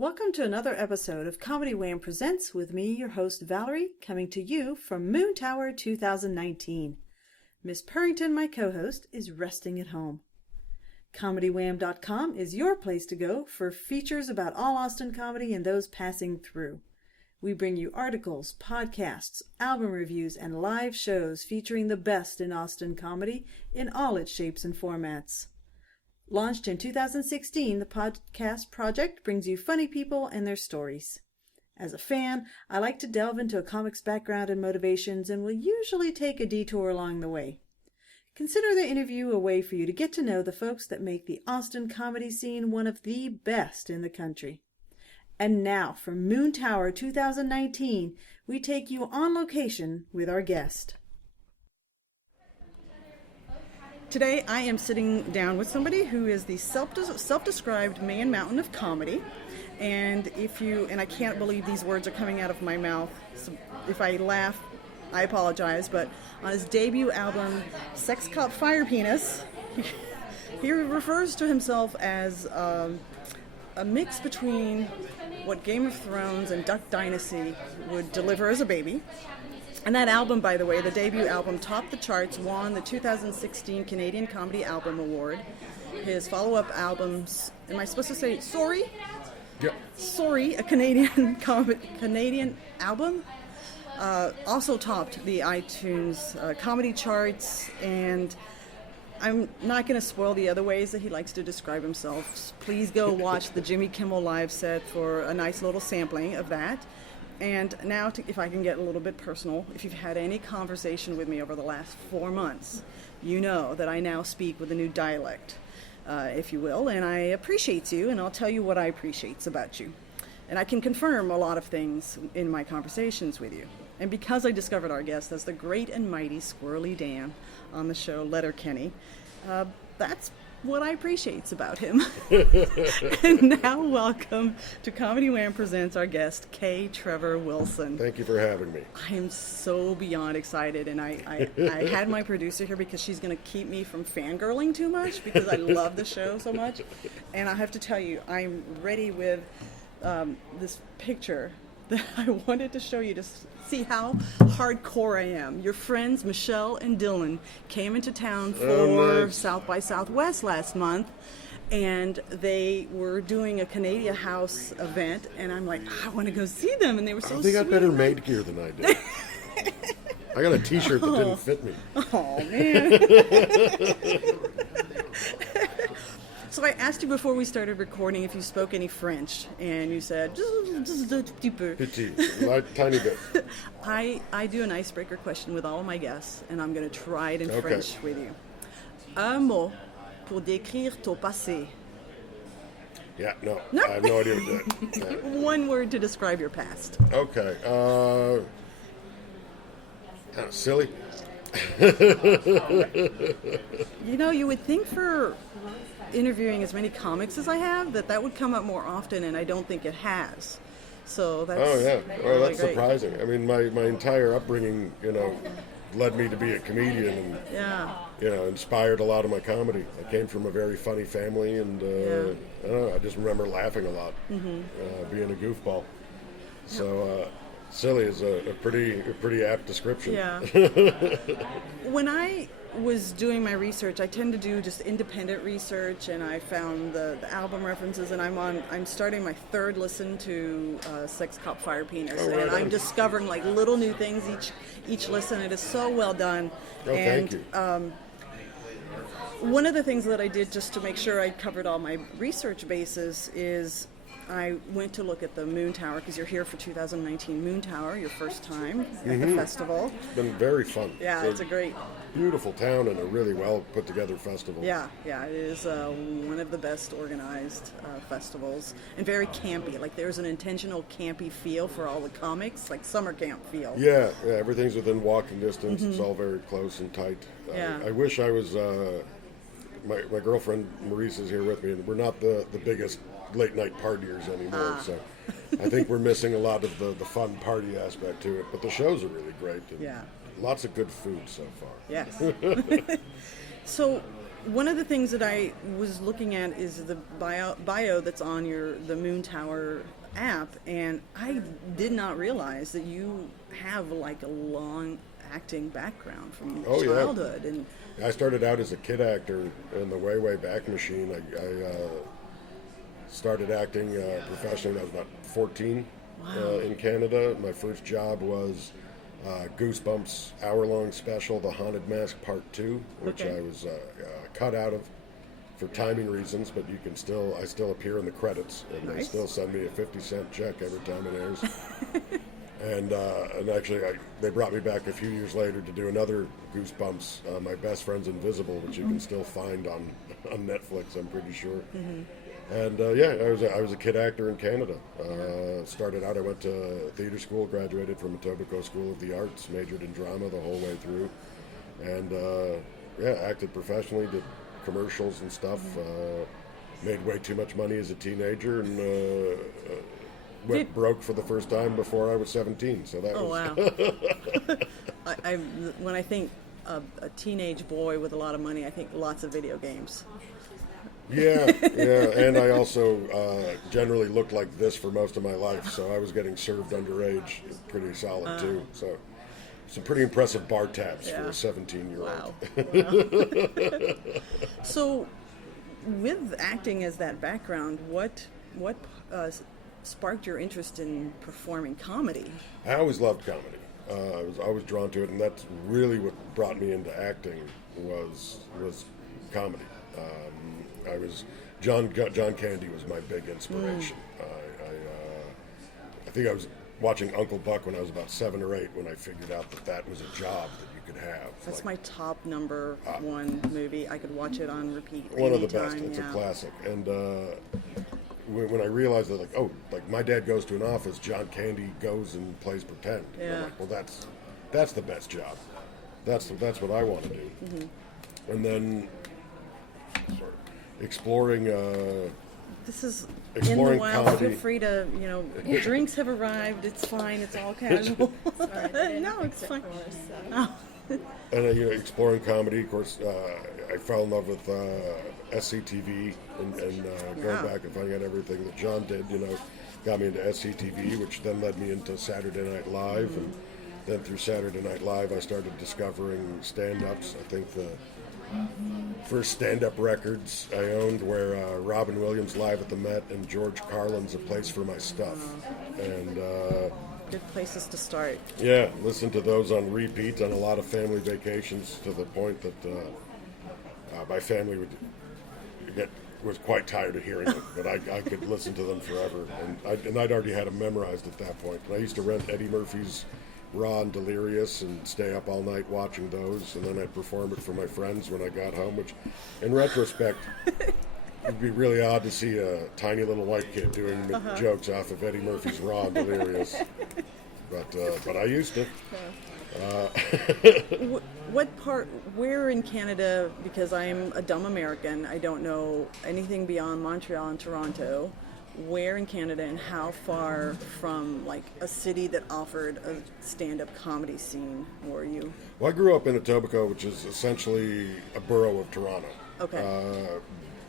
Welcome to another episode of Comedy Wham Presents with me, your host Valerie, coming to you from Moontower 2019. Miss Purrington, my co-host, is resting at home. ComedyWham.com is your place to go for features about all Austin comedy and those passing through. We bring you articles, podcasts, album reviews, and live shows featuring the best in Austin comedy in all its shapes and formats. Launched in 2016, the podcast project brings you funny people and their stories. As a fan, I like to delve into a comic's background and motivations and will usually take a detour along the way. Consider the interview a way for you to get to know the folks that make the Austin comedy scene one of the best in the country. And now, from Moontower 2019, we take you on location with our guest. Today I am sitting down with somebody who is the self-described man mountain of comedy. And I can't believe these words are coming out of my mouth. So if I laugh, I apologize. But on his debut album, Sex Cop Fire Penis, he refers to himself as a mix between what Game of Thrones and Duck Dynasty would deliver as a baby. And that album, by the way, the debut album, topped the charts, won the 2016 Canadian Comedy Album Award. His follow-up albums, am I supposed to say Sorry? Yep. Sorry, a Canadian album, also topped the iTunes comedy charts. And I'm not going to spoil the other ways that he likes to describe himself. Please go watch the Jimmy Kimmel live set for a nice little sampling of that. And now, if I can get a little bit personal, if you've had any conversation with me over the last 4 months, you know that I now speak with a new dialect, if you will, and I appreciate you, and I'll tell you what I appreciate about you. And I can confirm a lot of things in my conversations with you. And because I discovered our guest as the great and mighty Squirrely Dan on the show Letterkenny, that's what I appreciate about him. And now welcome to Comedy Wham Presents our guest, Trevor Wilson. Thank you for having me. I am so beyond excited, and I had my producer here because she's going to keep me from fangirling too much because I love the show so much. And I have to tell you, I'm ready with this picture that I wanted to show you to see how hardcore I am. Your friends Michelle and Dylan came into town for South by Southwest last month, and they were doing a Canada House event, and I'm like, I want to go see them, and they were so sweet. They got better maid gear than I did. I got a t-shirt that didn't fit me. Oh, man. So I asked you before we started recording if you spoke any French, and you said, just a petit peu. Tiny bit. I do an icebreaker question with all of my guests, and I'm going to try it in French with you. Un mot pour décrire ton passé. Yeah, no, I have no idea what that. One word to describe your past. Okay. Kind of silly. You know, you would think for interviewing as many comics as I have that would come up more often, and I don't think it has. So that's well, really that's great. surprising. I mean, my entire upbringing, led me to be a comedian and, inspired a lot of my comedy. I came from a very funny family, and I don't know, I just remember laughing a lot, being a goofball. So silly is a pretty apt description. Yeah. When I was doing my research, I tend to do just independent research, and I found the album references, and I'm starting my third listen to Sex Cop Fire Penis, and I'm discovering like little new things each listen. It is so well done. Thank you. One of the things that I did just to make sure I covered all my research bases is I went to look at the Moontower, because you're here for 2019 Moontower, your first time at the festival. It's been very fun. Yeah, it's a great, beautiful town and a really well put together festival. Yeah, it is one of the best organized festivals, and very campy. Like there's an intentional campy feel for all the comics, like summer camp feel. Yeah, everything's within walking distance. It's all very close and tight. Yeah. I wish I was. My girlfriend Maurice is here with me, and we're not the biggest late night partiers anymore, so I think we're missing a lot of the fun party aspect to it, but the shows are really great, and lots of good food so far. Yes. So one of the things that I was looking at is the bio that's on the Moontower app, and I did not realize that you have like a long acting background from childhood. Yeah. And I started out as a kid actor in the way back machine. I started acting professionally when I was about 14. Wow. In Canada. My first job was Goosebumps hour-long special, The Haunted Mask Part 2, which I was cut out of for timing reasons, but I still appear in the credits, and they still send me a 50-cent check every time it airs. And actually, they brought me back a few years later to do another Goosebumps, My Best Friend's Invisible, which you can still find on Netflix, I'm pretty sure. And I was a kid actor in Canada. Started out, I went to theater school, graduated from Etobicoke School of the Arts, majored in drama the whole way through, and acted professionally, did commercials and stuff. Made way too much money as a teenager, and went broke for the first time before I was 17. So that was. Wow. When I think a teenage boy with a lot of money, I think lots of video games. Yeah, and I also generally looked like this for most of my life, so I was getting served underage pretty solid too. So some pretty impressive bar tabs for a 17-year-old. Wow. So with acting as that background, what sparked your interest in performing comedy? I always loved comedy. I was always drawn to it, and that's really what brought me into acting was comedy. I was John Candy was my big inspiration. I think I was watching Uncle Buck when I was about 7 or 8 when I figured out that was a job that you could have. That's my top number one movie. I could watch it on repeat. One of the best. It's a classic. And when I realized that, like my dad goes to an office, John Candy goes and plays pretend. Yeah. And I'm like, well, that's the best job. That's what I want to do. And then exploring this is exploring in the wild. comedy. Feel free to, drinks have arrived. It's fine. It's all casual. No, it's fine. And exploring comedy, of course, I fell in love with SCTV and going back and finding out everything that John did. Got me into SCTV, which then led me into Saturday Night Live, and then through Saturday Night Live, I started discovering stand-ups. I think the first stand-up records I owned were Robin Williams Live at the Met and George Carlin's A Place for My Stuff. And good places to start. Yeah, listen to those on repeat on a lot of family vacations, to the point that my family was quite tired of hearing them, but I could listen to them forever. And I'd already had them memorized at that point. And I used to rent Eddie Murphy's Raw and Delirious and stay up all night watching those, and then I'd perform it for my friends when I got home, which in retrospect it'd be really odd to see a tiny little white kid doing jokes off of Eddie Murphy's Raw and Delirious, but I used to. Where in Canada, because I'm a dumb American, I don't know anything beyond Montreal and Toronto, where in Canada and how far from like a city that offered a stand-up comedy scene were you? Well, I grew up in Etobicoke, which is essentially a borough of Toronto. Okay.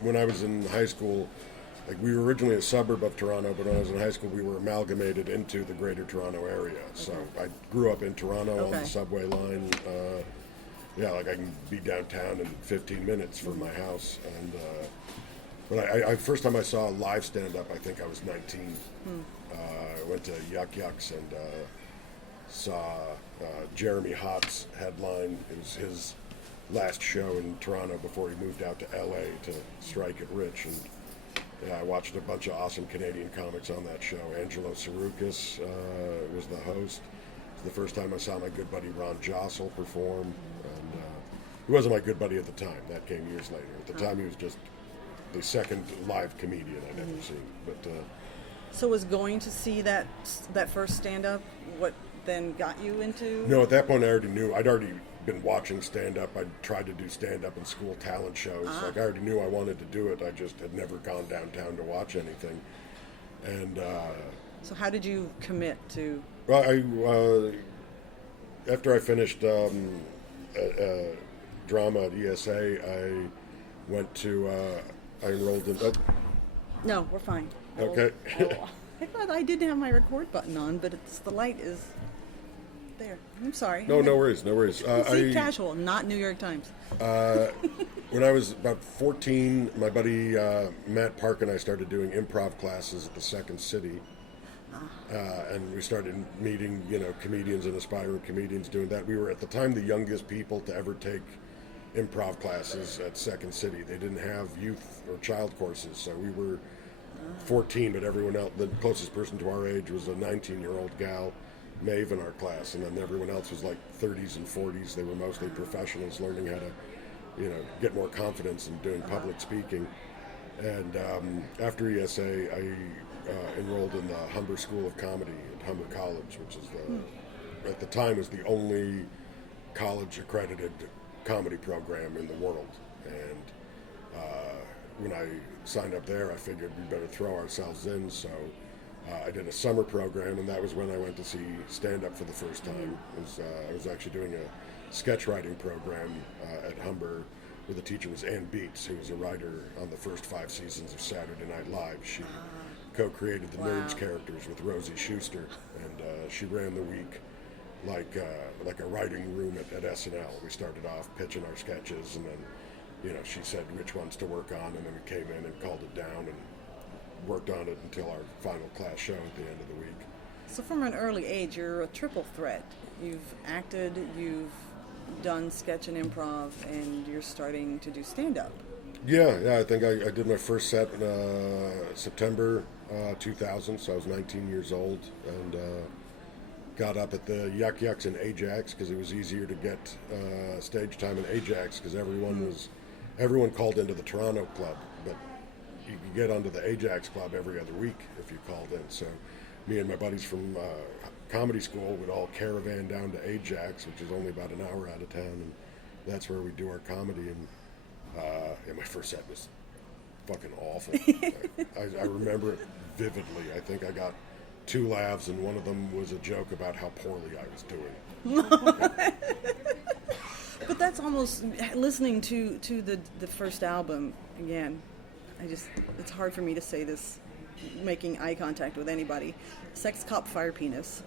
When I was in high school, we were originally a suburb of Toronto, but when I was in high school, we were amalgamated into the Greater Toronto area. Okay. So I grew up in Toronto on the subway line. I can be downtown in 15 minutes from my house, and. But I first time I saw a live stand-up, I think I was 19. I went to Yuck Yucks and saw Jeremy Hott's headline. It was his last show in Toronto before he moved out to LA to strike it rich. And I watched a bunch of awesome Canadian comics on that show. Angelo Sarukis was the host. It was the first time I saw my good buddy Ron Jossel perform. And he wasn't my good buddy at the time. That came years later. At the time, he was just the second live comedian I'd ever seen. But so was going to see that first stand-up what then got you into? No, at that point I already knew. I'd already been watching stand-up. I'd tried to do stand-up in school talent shows. I already knew I wanted to do it. I just had never gone downtown to watch anything. And so how did you commit to? Well, after I finished drama at ESA, went to, I enrolled in, No, we're fine. okay. I thought I did have my record button on, but the light is there. I'm sorry. No worries. See, casual, not New York Times. When I was about 14, my buddy Matt Park and I started doing improv classes at the Second City. And we started meeting, comedians and aspiring comedians doing that. We were at the time the youngest people to ever take improv classes at Second City. They didn't have youth or child courses, so we were 14, but everyone else, the closest person to our age was a 19-year-old gal, Maeve, in our class, and then everyone else was like 30s and 40s. They were mostly professionals learning how to, get more confidence in doing public speaking. And after ESA, I enrolled in the Humber School of Comedy at Humber College, which is at the time was the only college-accredited comedy program in the world. And when I signed up there, I figured we better throw ourselves in. So I did a summer program, and that was when I went to see stand-up for the first time. I was actually doing a sketch writing program at Humber, where the teacher was Ann Beats, who was a writer on the first 5 seasons of Saturday Night Live. She co-created the Nerds characters with Rosie Schuster, and she ran the week like a writing room at SNL. We started off pitching our sketches, and then she said which ones to work on, and then we came in and called it down and worked on it until our final class show at the end of the week. So from an early age, you're a triple threat. You've acted, you've done sketch and improv, and you're starting to do stand-up. Yeah, I think I did my first set in September 2000, so I was 19 years old, and got up at the Yuck Yucks in Ajax because it was easier to get stage time in Ajax because everyone called into the Toronto club, but you could get onto the Ajax club every other week if you called in. So me and my buddies from comedy school would all caravan down to Ajax, which is only about an hour out of town, and that's where we do our comedy. And my first set was fucking awful. I remember it vividly. I think I got 2 laughs, and one of them was a joke about how poorly I was doing. But that's almost listening to the first album again. It's hard for me to say this, making eye contact with anybody. Sex Cop Fire Penis.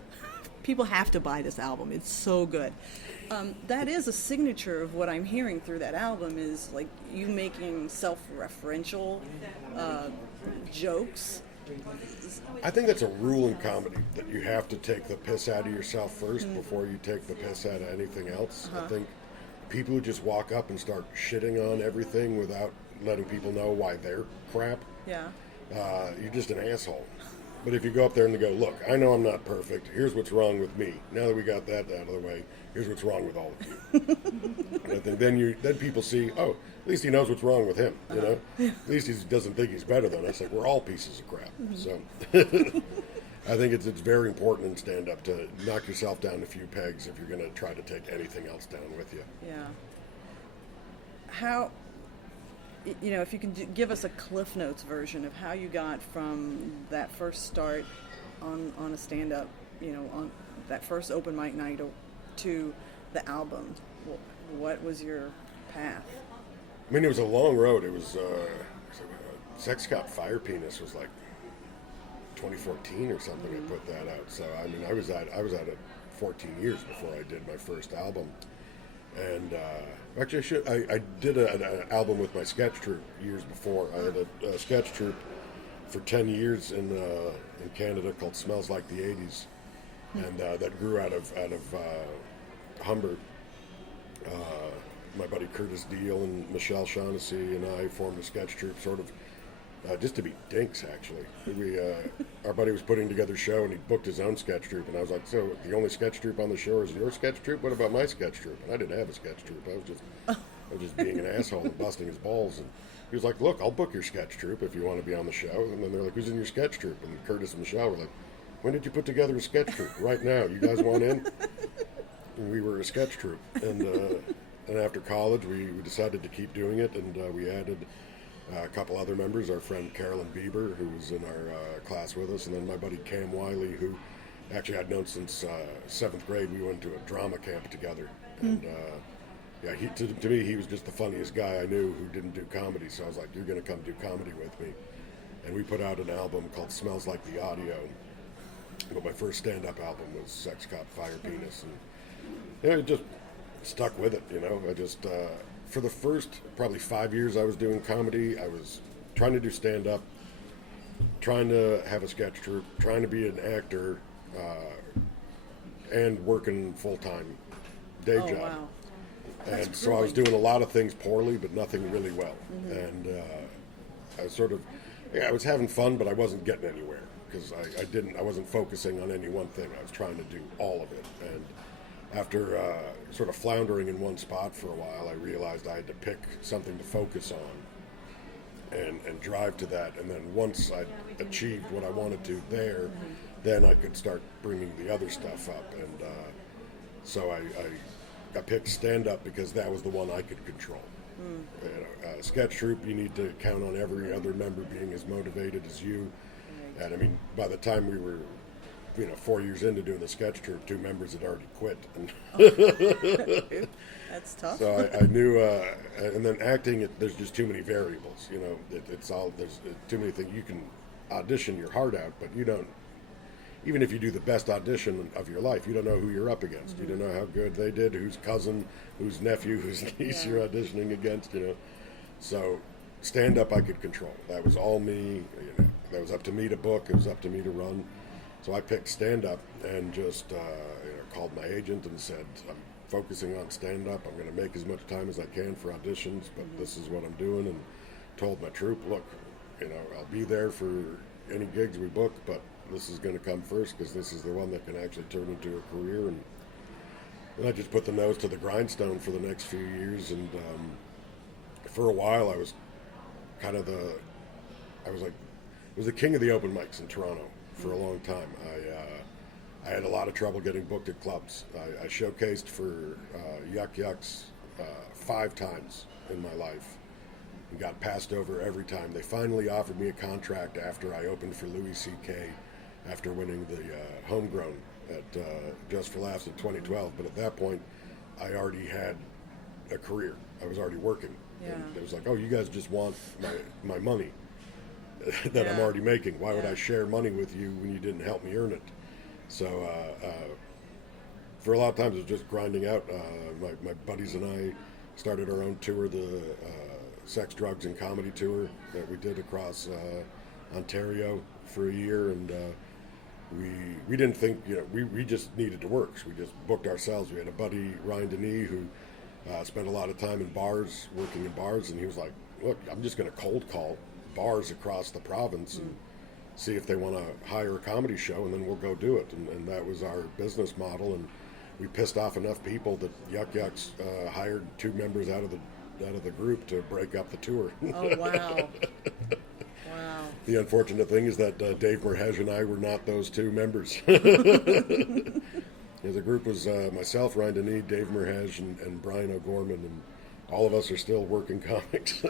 People have to buy this album. It's so good. That is a signature of what I'm hearing through that album is like you making self-referential jokes. I think that's a rule in comedy, that you have to take the piss out of yourself first before you take the piss out of anything else. I think people who just walk up and start shitting on everything without letting people know why they're crap, you're just an asshole. But if you go up there and go, look, I know I'm not perfect. Here's what's wrong with me. Now that we got that out of the way, here's what's wrong with all of you. And I think then people see, oh, at least he knows what's wrong with him. At least he doesn't think he's better than us. Like, we're all pieces of crap. So I think it's very important in stand-up to knock yourself down a few pegs if you're going to try to take anything else down with you. Yeah. How... if you can give us a Cliff Notes version of how you got from that first start on a stand-up, on that first open mic night to the album, what was your path? I mean, it was a long road. It was Sex Cop Fire Penis was like 2014 or something. I put that out. So I mean, I was at it 14 years before I did my first album. And actually, I did an album with my sketch troupe years before. I had a sketch troupe for 10 years in Canada called Smells Like the 80s, and that grew out of Humber. My buddy Curtis Deal and Michelle Shaughnessy and I formed a sketch troupe, sort of just to be dinks. Actually, our buddy was putting together a show, and he booked his own sketch troupe, and I was like, "So the only sketch troupe on the show is your sketch troupe? What about my sketch troupe?" And I didn't have a sketch troupe. I was just being an asshole and busting his balls. And he was like, "Look, I'll book your sketch troupe if you want to be on the show." And then they're like, "Who's in your sketch troupe?" And Curtis and Michelle were like, "When did you put together a sketch troupe? Right now. You guys want in?" And we were a sketch troupe, and after college, we decided to keep doing it, and we added a couple other members, our friend Carolyn Bieber, who was in our class with us, and then my buddy Cam Wiley, who actually I'd known since 7th grade. We went to a drama camp together, and yeah, to me, he was just the funniest guy I knew who didn't do comedy. So I was like, you're going to come do comedy with me. And we put out an album called Smells Like the Audio. But my first stand-up album was Sex Cop Fire Penis. And yeah, it just stuck with it, you know. I just, for the first probably 5 years I was doing comedy, I was trying to do stand-up, trying to have a sketch troupe, trying to be an actor, and working full-time day job. Wow. And so I was doing a lot of things poorly, but nothing really well. And I was sort of, yeah, I was having fun, but I wasn't getting anywhere because I wasn't focusing on any one thing. I was trying to do all of it. And after sort of floundering in one spot for a while, I realized I had to pick something to focus on and drive to that. And then once I achieved what I wanted to there, then I could start bringing the other stuff up. And so I picked stand-up because that was the one I could control. You know, sketch troupe, you need to count on every other member being as motivated as you. And I mean, by the time we were, 4 years into doing the sketch troupe, 2 members had already quit. And That's tough. so I knew, and then acting, there's just too many variables. You know, there's too many things. You can audition your heart out, but you don't. Even if you do the best audition of your life, you don't know who you're up against. You don't know how good they did, whose cousin, whose nephew, whose niece you're auditioning against, So stand-up I could control. That was all me. That was up to me to book. It was up to me to run. So I picked stand-up and just called my agent and said, I'm focusing on stand-up. I'm going to make as much time as I can for auditions, but this is what I'm doing. And told my troupe, look, I'll be there for any gigs we book, but this is going to come first because this is the one that can actually turn into a career. And I just put the nose to the grindstone for the next few years. And for a while, I was the king of the open mics in Toronto for a long time. I had a lot of trouble getting booked at clubs. I showcased for Yuck Yucks 5 times in my life and got passed over every time. They finally offered me a contract after I opened for Louis C.K. after winning the Homegrown at Just for Laughs in 2012. But at that point, I already had a career. I was already working. Yeah. And it was like, oh, you guys just want my money that I'm already making. Why would I share money with you when you didn't help me earn it? So for a lot of times, it was just grinding out. My buddies and I started our own tour, the Sex, Drugs, and Comedy tour that we did across Ontario for a year. And we didn't think, we just needed to work. So we just booked ourselves. We had a buddy, Ryan Denis, who spent a lot of time in bars, working in bars, and he was like, look, I'm just going to cold call bars across the province and see if they want to hire a comedy show, and then we'll go do it. And that was our business model, and we pissed off enough people that Yuck Yucks hired 2 members out of the group to break up the tour. Oh, wow. Wow. The unfortunate thing is that Dave Merhej and I were not those 2 members. The group was myself, Ryan Denis, Dave Merhej, and Brian O'Gorman, and all of us are still working comics,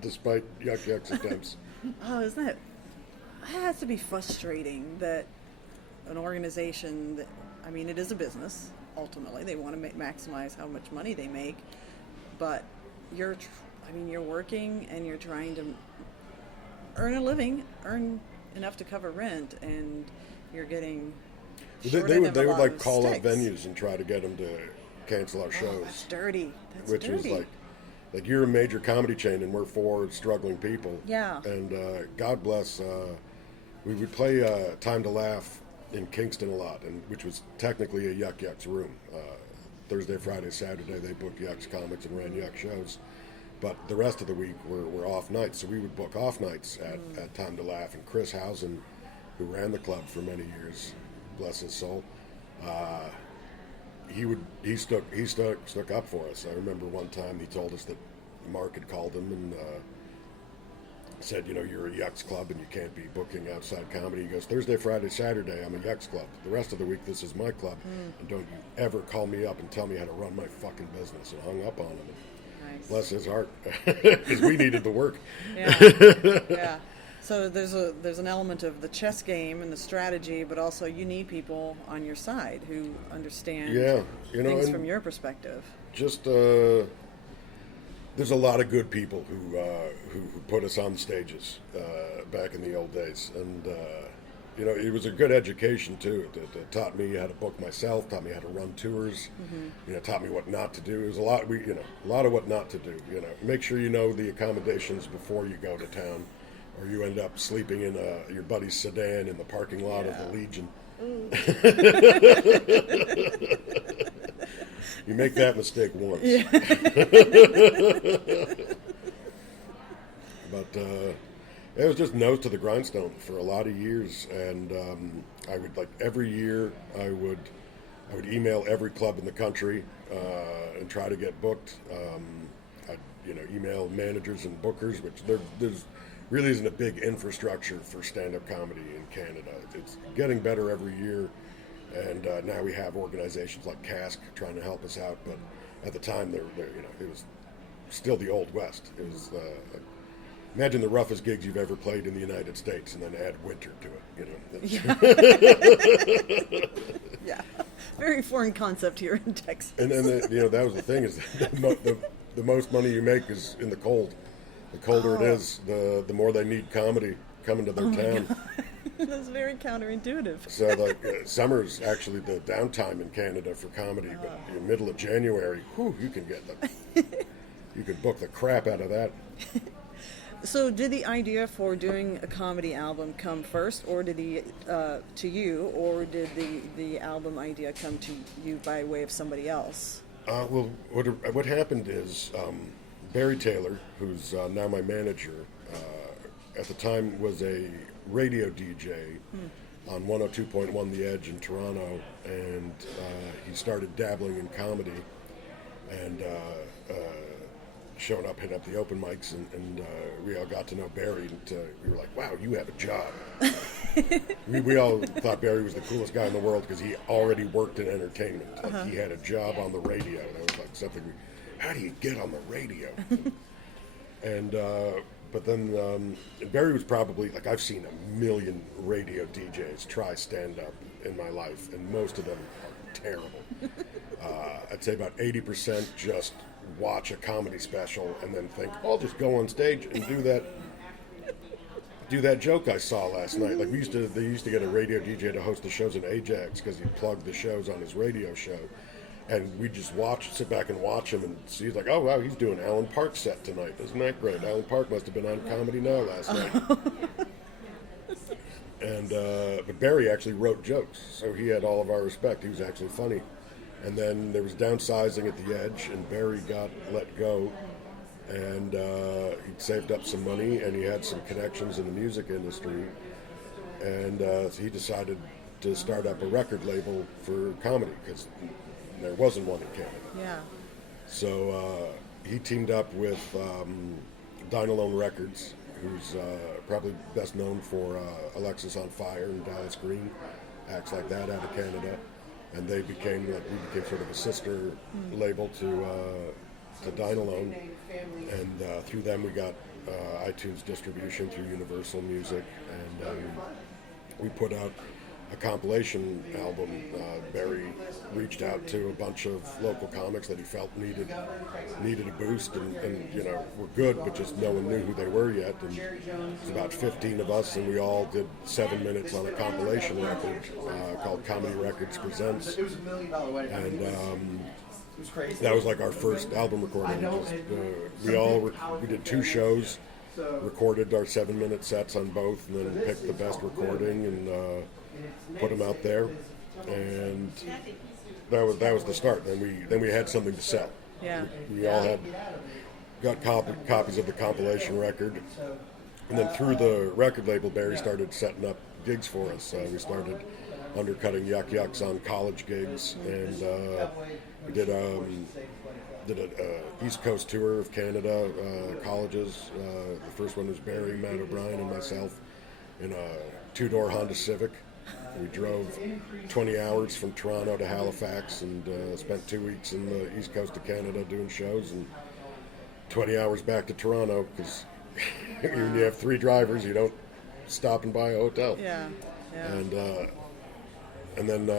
despite Yuck Yuck's attempts. Oh, isn't that? It has to be frustrating that an organization that, it is a business, ultimately. They want to maximize how much money they make, but you're working and you're trying to earn a living, earn enough to cover rent, and you're getting They would like call up venues and try to get them to cancel our shows. That's dirty. Which is like you're a major comedy chain and we're 4 struggling people. Yeah. And God bless, we would play Time to Laugh in Kingston a lot, which was technically a Yuck Yucks room. Thursday, Friday, Saturday, they booked Yucks comics and ran Yuck shows. But the rest of the week were off nights, so we would book off nights at Time to Laugh. And Chris Housen, who ran the club for many years, bless his soul, he stuck up for us. I remember one time he told us that Mark had called him and said, you're a Yucks club and you can't be booking outside comedy. He goes, Thursday, Friday, Saturday, I'm a Yucks club. The rest of the week, this is my club. And don't you ever call me up and tell me how to run my fucking business. And hung up on him. Nice. Bless his heart, because we needed the work. Yeah. So there's an element of the chess game and the strategy, but also you need people on your side who understand things from your perspective. Just there's a lot of good people who put us on stages back in the old days, and you know, it was a good education too. It taught me how to book myself, taught me how to run tours, you know, taught me what not to do. It was a lot, a lot of what not to do. You know, make sure you know the accommodations before you go to town, or you end up sleeping in your buddy's sedan in the parking lot of the Legion. You make that mistake once. Yeah. But it was just nose to the grindstone for a lot of years, and I would, like, every year I would email every club in the country and try to get booked. I'd email managers and bookers, which there's really isn't a big infrastructure for stand-up comedy in Canada. It's getting better every year. And now we have organizations like Cask trying to help us out, but at the time, it was still the Old West. It was imagine the roughest gigs you've ever played in the United States, and then add winter to it. Yeah, very foreign concept here in Texas. And then that was the thing, is the most money you make is in the cold. The colder it is, the more they need comedy coming to their town. God. That's very counterintuitive. So, like, summer's actually the downtime in Canada for comedy, but in the middle of January, you can get you can book the crap out of that. So, did the idea for doing a comedy album come first, or did to you, or did the album idea come to you by way of somebody else? Well, what happened is Barry Taylor, who's now my manager, at the time was a radio DJ on 102.1 The Edge in Toronto, and he started dabbling in comedy and showing up, hitting up the open mics, and we all got to know Barry, and we were like, wow, you have a job. we all thought Barry was the coolest guy in the world because he already worked in entertainment. Like, he had a job on the radio, and I was like, how do you get on the radio? And but then Barry was probably, like, I've seen a million radio DJs try stand-up in my life, and most of them are terrible. I'd say about 80% just watch a comedy special and then think, I'll just go on stage and do that joke I saw last night. Like, they used to get a radio DJ to host the shows in Ajax because he plugged the shows on his radio show. And we just sit back and watch him, and he's like, oh, wow, he's doing Alan Park's set tonight. Isn't that great? Alan Park must have been on Comedy Now last night. And but Barry actually wrote jokes, so he had all of our respect. He was actually funny. And then there was downsizing at the Edge, and Barry got let go. And he'd saved up some money, and he had some connections in the music industry. And so he decided to start up a record label for comedy, because there wasn't one in Canada. Yeah. So he teamed up with Dynalone Records, who's probably best known for Alexis on Fire and Dallas Green, acts like that out of Canada. And we became sort of a sister label to Dynalone. And through them we got iTunes distribution through Universal Music. And we put out a compilation album. Barry reached out to a bunch of local comics that he felt needed a boost, and were good, but just no one knew who they were yet. And it was about 15 of us, and we all did 7 minutes on a compilation record called Comedy Records Presents. And that was like our first album recording. We did 2 shows, recorded our 7-minute sets on both, and then picked the best recording and put them out there, and that was the start. Then we had something to sell. Yeah. We all got copies of the compilation record, and then through the record label, Barry started setting up gigs for us. We started undercutting Yuck Yucks on college gigs, and we did an East Coast tour of Canada, colleges. The first one was Barry, Matt O'Brien, and myself in a 2-door Honda Civic. We drove 20 hours from Toronto to Halifax and spent 2 weeks in the East Coast of Canada doing shows, and 20 hours back to Toronto, because when you have 3 drivers, you don't stop and buy a hotel. Yeah. And then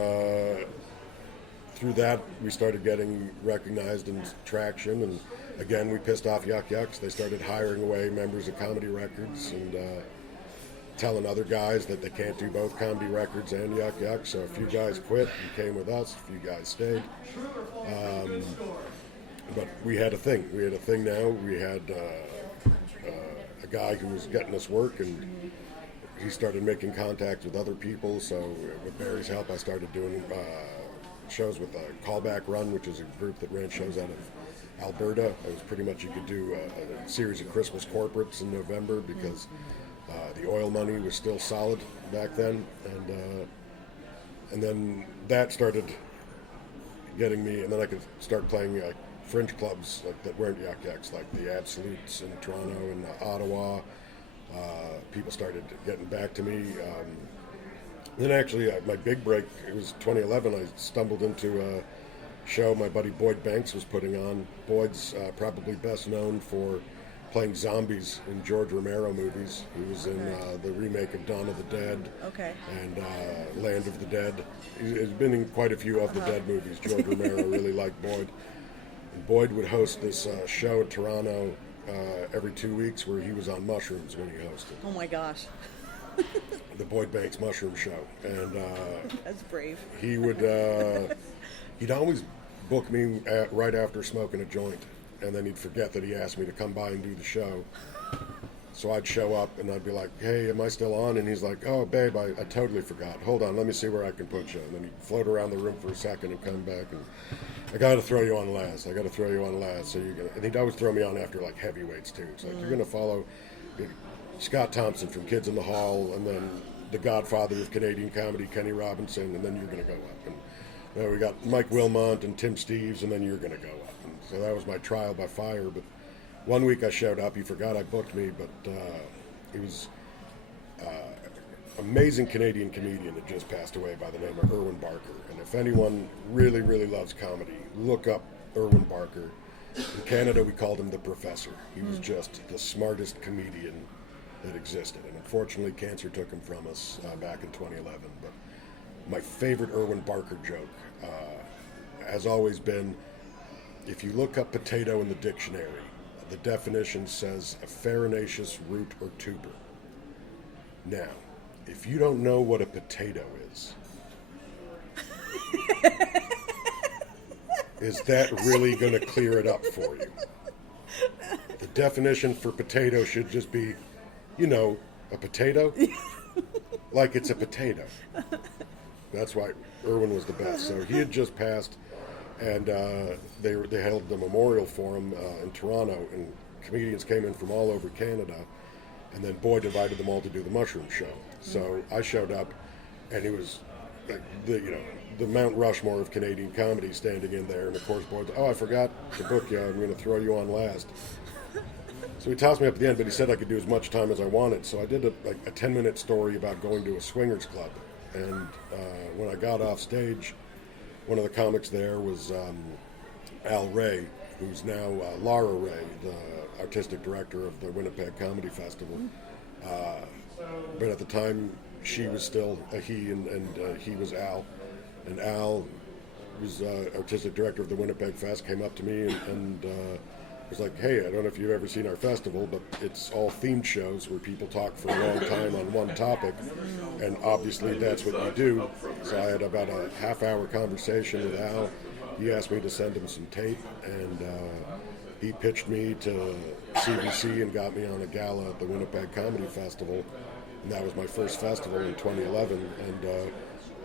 through that, we started getting recognized and traction, and again, we pissed off Yuck Yucks. They started hiring away members of Comedy Records and telling other guys that they can't do both Comedy Records and Yuck Yucks. So a few guys quit and came with us. A few guys stayed. But we had a thing. We had a thing now. We had a guy who was getting us work, and he started making contact with other people. So with Barry's help, I started doing shows with Callback Run, which is a group that ran shows out of Alberta. It was pretty much, you could do a series of Christmas corporates in November because the oil money was still solid back then, and then that started getting me, and then I could start playing fringe clubs that weren't Yuck Yucks, like the Absolutes in Toronto and Ottawa. People started getting back to me. Then actually, my big break, it was 2011, I stumbled into a show my buddy Boyd Banks was putting on. Boyd's probably best known for playing zombies in George Romero movies. He was in the remake of Dawn of the Dead and Land of the Dead. He's been in quite a few of the Dead movies. George Romero really liked Boyd. And Boyd would host this show in Toronto every 2 weeks where he was on mushrooms when he hosted. Oh my gosh. The Boyd Banks Mushroom Show. And that's brave. He would, he'd always book me right after smoking a joint. And then he'd forget that he asked me to come by and do the show. So I'd show up and I'd be like, hey, am I still on? And he's like, oh, babe, I totally forgot. Hold on, let me see where I can put you. And then he'd float around the room for a second and come back. And I got to throw you on last. I got to throw you on last. So you're gonna, and he'd always throw me on after like heavyweights too. It's like, you're going to follow Scott Thompson from Kids in the Hall, and then the godfather of Canadian comedy, Kenny Robinson, and then you're going to go up. And we got Mike Wilmont and Tim Steves, and then you're going to go up. And so that was my trial by fire. But one week I showed up. He forgot I booked me, but he was amazing Canadian comedian that just passed away by the name of Irwin Barker. And if anyone really, really loves comedy, look up Irwin Barker. In Canada, we called him the Professor. He was just the smartest comedian that existed. And unfortunately, cancer took him from us back in 2011. But my favorite Irwin Barker joke has always been, if you look up potato in the dictionary, the definition says a farinaceous root or tuber. Now, if you don't know what a potato is that really going to clear it up for you? The definition for potato should just be, a potato, like it's a potato. That's why Irwin was the best. So he had just passed, and they held the memorial for him in Toronto, and comedians came in from all over Canada, and then Boyd invited them all to do the mushroom show. So I showed up, and he was like the Mount Rushmore of Canadian comedy standing in there, and of course Boyd's, I forgot to book you, I'm going to throw you on last. So he tossed me up at the end, but he said I could do as much time as I wanted. So I did a 10-minute story about going to a swingers club. And when I got off stage, one of the comics there was Al Ray, who's now Laura Ray, the artistic director of the Winnipeg Comedy Festival. But at the time, she was still a he, and he was Al. And Al was artistic director of the Winnipeg Fest, came up to me and was like, hey, I don't know if you've ever seen our festival, but it's all themed shows where people talk for a long time on one topic, and obviously that's what you do. So I had about a half-hour conversation with Al. He asked me to send him some tape, and he pitched me to CBC and got me on a gala at the Winnipeg Comedy Festival, and that was my first festival in 2011, and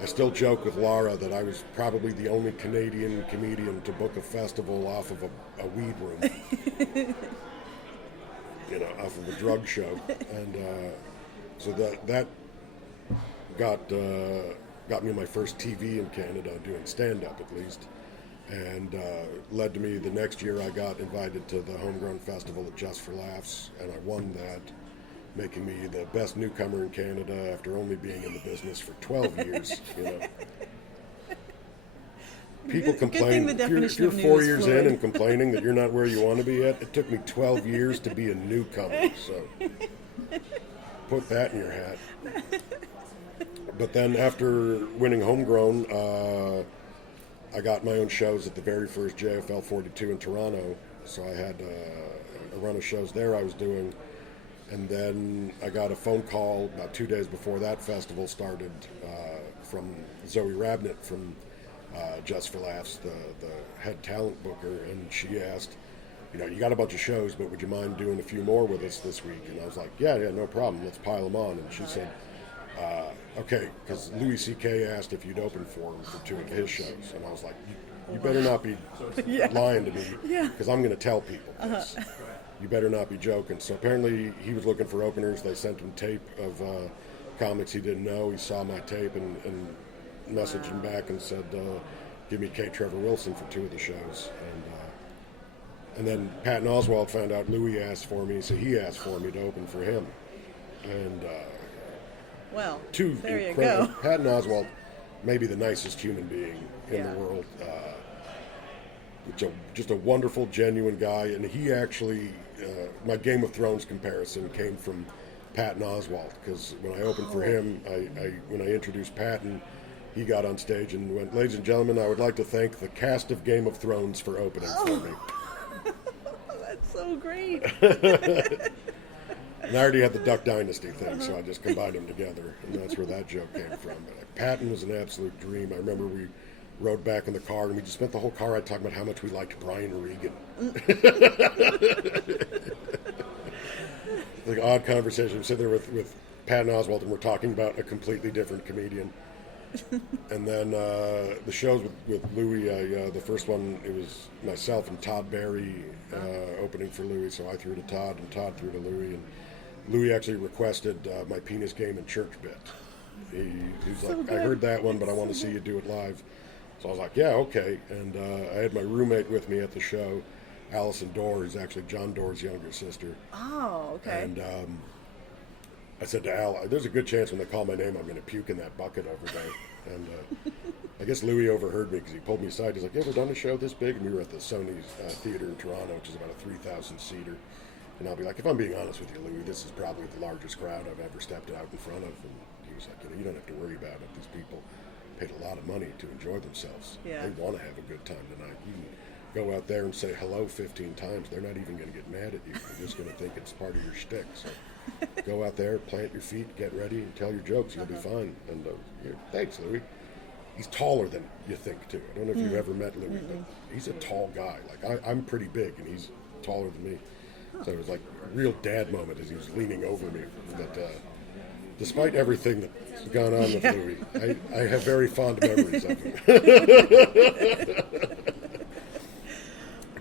I still joke with Laura that I was probably the only Canadian comedian to book a festival off of a weed room, off of a drug show, and so that got me my first TV in Canada doing stand-up at least, and led to me the next year I got invited to the Homegrown Festival at Just for Laughs, and I won that, making me the best newcomer in Canada after only being in the business for 12 years. People complain, if you're 4 years in and complaining that you're not where you want to be yet, it took me 12 years to be a newcomer, so put that in your hat. But then after winning Homegrown, I got my own shows at the very first JFL 42 in Toronto, so I had a run of shows there I was doing. And then I got a phone call about 2 days before that festival started from Zoe Rabnett from Just for Laughs, the head talent booker, and she asked, you got a bunch of shows, but would you mind doing a few more with us this week? And I was like, yeah, no problem. Let's pile them on. And she said, okay, because Louis C.K. asked if you'd open for him for 2 of his shows. And I was like, you better not be lying to me, because I'm going to tell people this. You better not be joking. So apparently he was looking for openers. They sent him tape of comics he didn't know. He saw my tape and messaged him back and said, give me Trevor Wilson for 2 of the shows. And then Patton Oswalt found out Louis asked for me, so he asked for me to open for him. And well, 2 there you incredible. go. Patton Oswalt, maybe the nicest human being in the world. Just a wonderful, genuine guy. And he actually, my Game of Thrones comparison came from Patton Oswalt, because when I opened for him, when I introduced Patton, he got on stage and went, "Ladies and gentlemen, I would like to thank the cast of Game of Thrones for opening for me." That's so great. And I already had the Duck Dynasty thing, so I just combined them together, and that's where that joke came from. But Patton was an absolute dream. I remember we rode back in the car, and we just spent the whole car ride talking about how much we liked Brian Regan. Like odd conversation. We sit there with Patton Oswalt, and we're talking about a completely different comedian. And then the shows with Louis, the first one, it was myself and Todd Barry opening for Louis, so I threw to Todd, and Todd threw to Louis, and Louis actually requested my penis game and church bit. He was so like, good. I heard that one, but I want to see you do it live. So I was like, yeah, okay. And I had my roommate with me at the show, Allison Dorr, who's actually John Doerr's younger sister. Oh, okay. And I said to Al, there's a good chance when they call my name I'm going to puke in that bucket over there. And I guess Louis overheard me because he pulled me aside. He's like, you ever done a show this big? And we were at the Sony Theater in Toronto, which is about a 3,000-seater. And I'll be like, if I'm being honest with you, Louis, this is probably the largest crowd I've ever stepped out in front of. And he was like, you don't have to worry about it. These people paid a lot of money to enjoy themselves. Yeah. They want to have a good time tonight. You can go out there and say hello 15 times. They're not even going to get mad at you. They're just going to think it's part of your shtick. So go out there, plant your feet, get ready, and tell your jokes. You'll be fine. And thanks, Louis. He's taller than you think, too. I don't know if you've ever met Louis, but he's a tall guy. Like, I'm pretty big, and he's taller than me. So it was like a real dad moment as he was leaning over me. But despite everything that's gone on with Louis, I have very fond memories of him.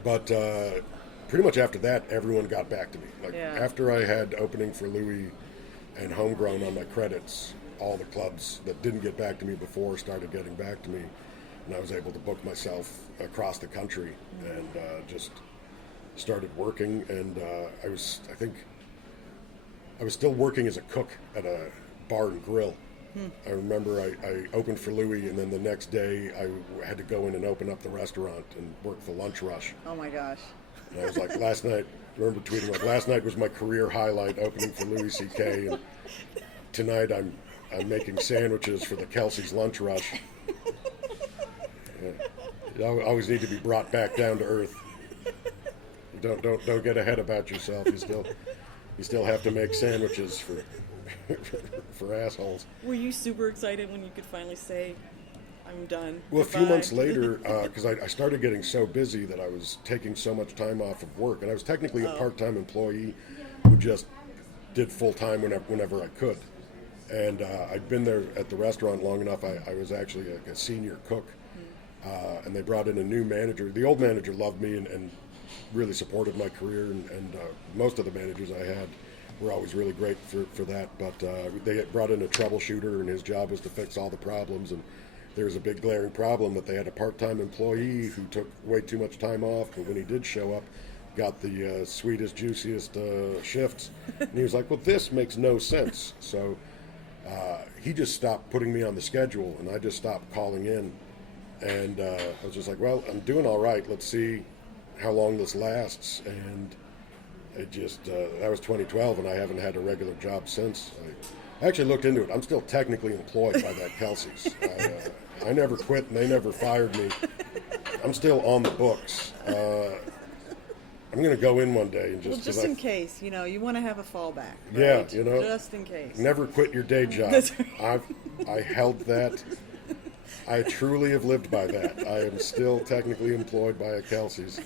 But pretty much after that, everyone got back to me. Like after I had opening for Louis and Homegrown on my credits, all the clubs that didn't get back to me before started getting back to me, and I was able to book myself across the country and just started working. And I was still working as a cook at a bar and grill. I remember I opened for Louis, and then the next day I had to go in and open up the restaurant and work the lunch rush. Oh my gosh. And I was like, last night, I remember tweeting, like, last night was my career highlight, opening for Louis C.K., and tonight I'm making sandwiches for the Kelsey's lunch rush. You always need to be brought back down to earth. Don't get ahead about yourself. You still have to make sandwiches for assholes. Were you super excited when you could finally say, I'm done? Well, Goodbye. a few months later, because I started getting so busy that I was taking so much time off of work, and I was technically a part-time employee who just did full-time whenever I could. And I'd been there at the restaurant long enough. I was actually a senior cook, and they brought in a new manager. The old manager loved me and really supported my career, and most of the managers I had were always really great for that. But they brought in a troubleshooter, and his job was to fix all the problems. And there was a big glaring problem that they had a part-time employee who took way too much time off, but when he did show up, got the sweetest, juiciest shifts. And he was like, well, this makes no sense. So he just stopped putting me on the schedule, and I just stopped calling in. And I was just like, well, I'm doing all right. Let's see how long this lasts. And it just, that was 2012, and I haven't had a regular job since. I actually looked into it. I'm still technically employed by that Kelsey's. I never quit, and they never fired me. I'm still on the books. I'm going to go in one day and just in case, you want to have a fallback. Yeah, Right? Just in case. Never quit your day job. That's I held that. I truly have lived by that. I am still technically employed by a Kelsey's.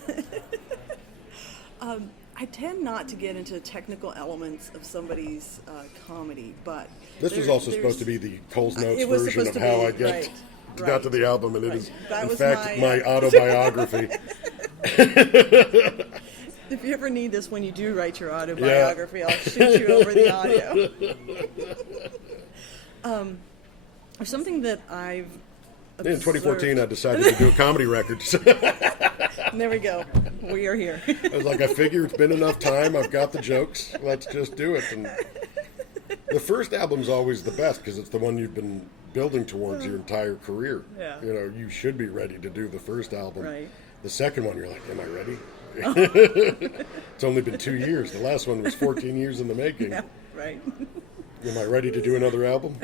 I tend not to get into technical elements of somebody's comedy, but this was also supposed to be the Cole's Notes version of how I got to the album, and it is, in fact, my autobiography. If you ever need this when you do write your autobiography, I'll shoot you over the audio. Something that I've observed. In 2014, I decided to do a comedy record. There we go. We are here. I was like, I figure it's been enough time. I've got the jokes. Let's just do it. And the first album's always the best because it's the one you've been building towards your entire career. Yeah. You should be ready to do the first album. Right. The second one, you're like, am I ready? It's only been 2 years. The last one was 14 years in the making. Yeah, right. Am I ready to do another album?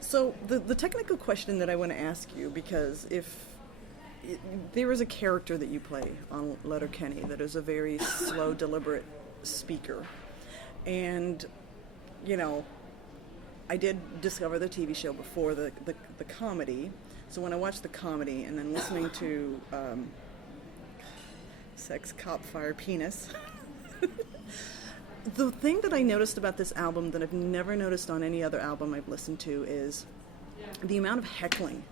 So the technical question that I want to ask you, because there is a character that you play on Letterkenny that is a very slow, deliberate speaker. And, I did discover the TV show before the comedy. So when I watched the comedy and then listening to Sex, Cop, Fire, Penis, the thing that I noticed about this album that I've never noticed on any other album I've listened to is the amount of heckling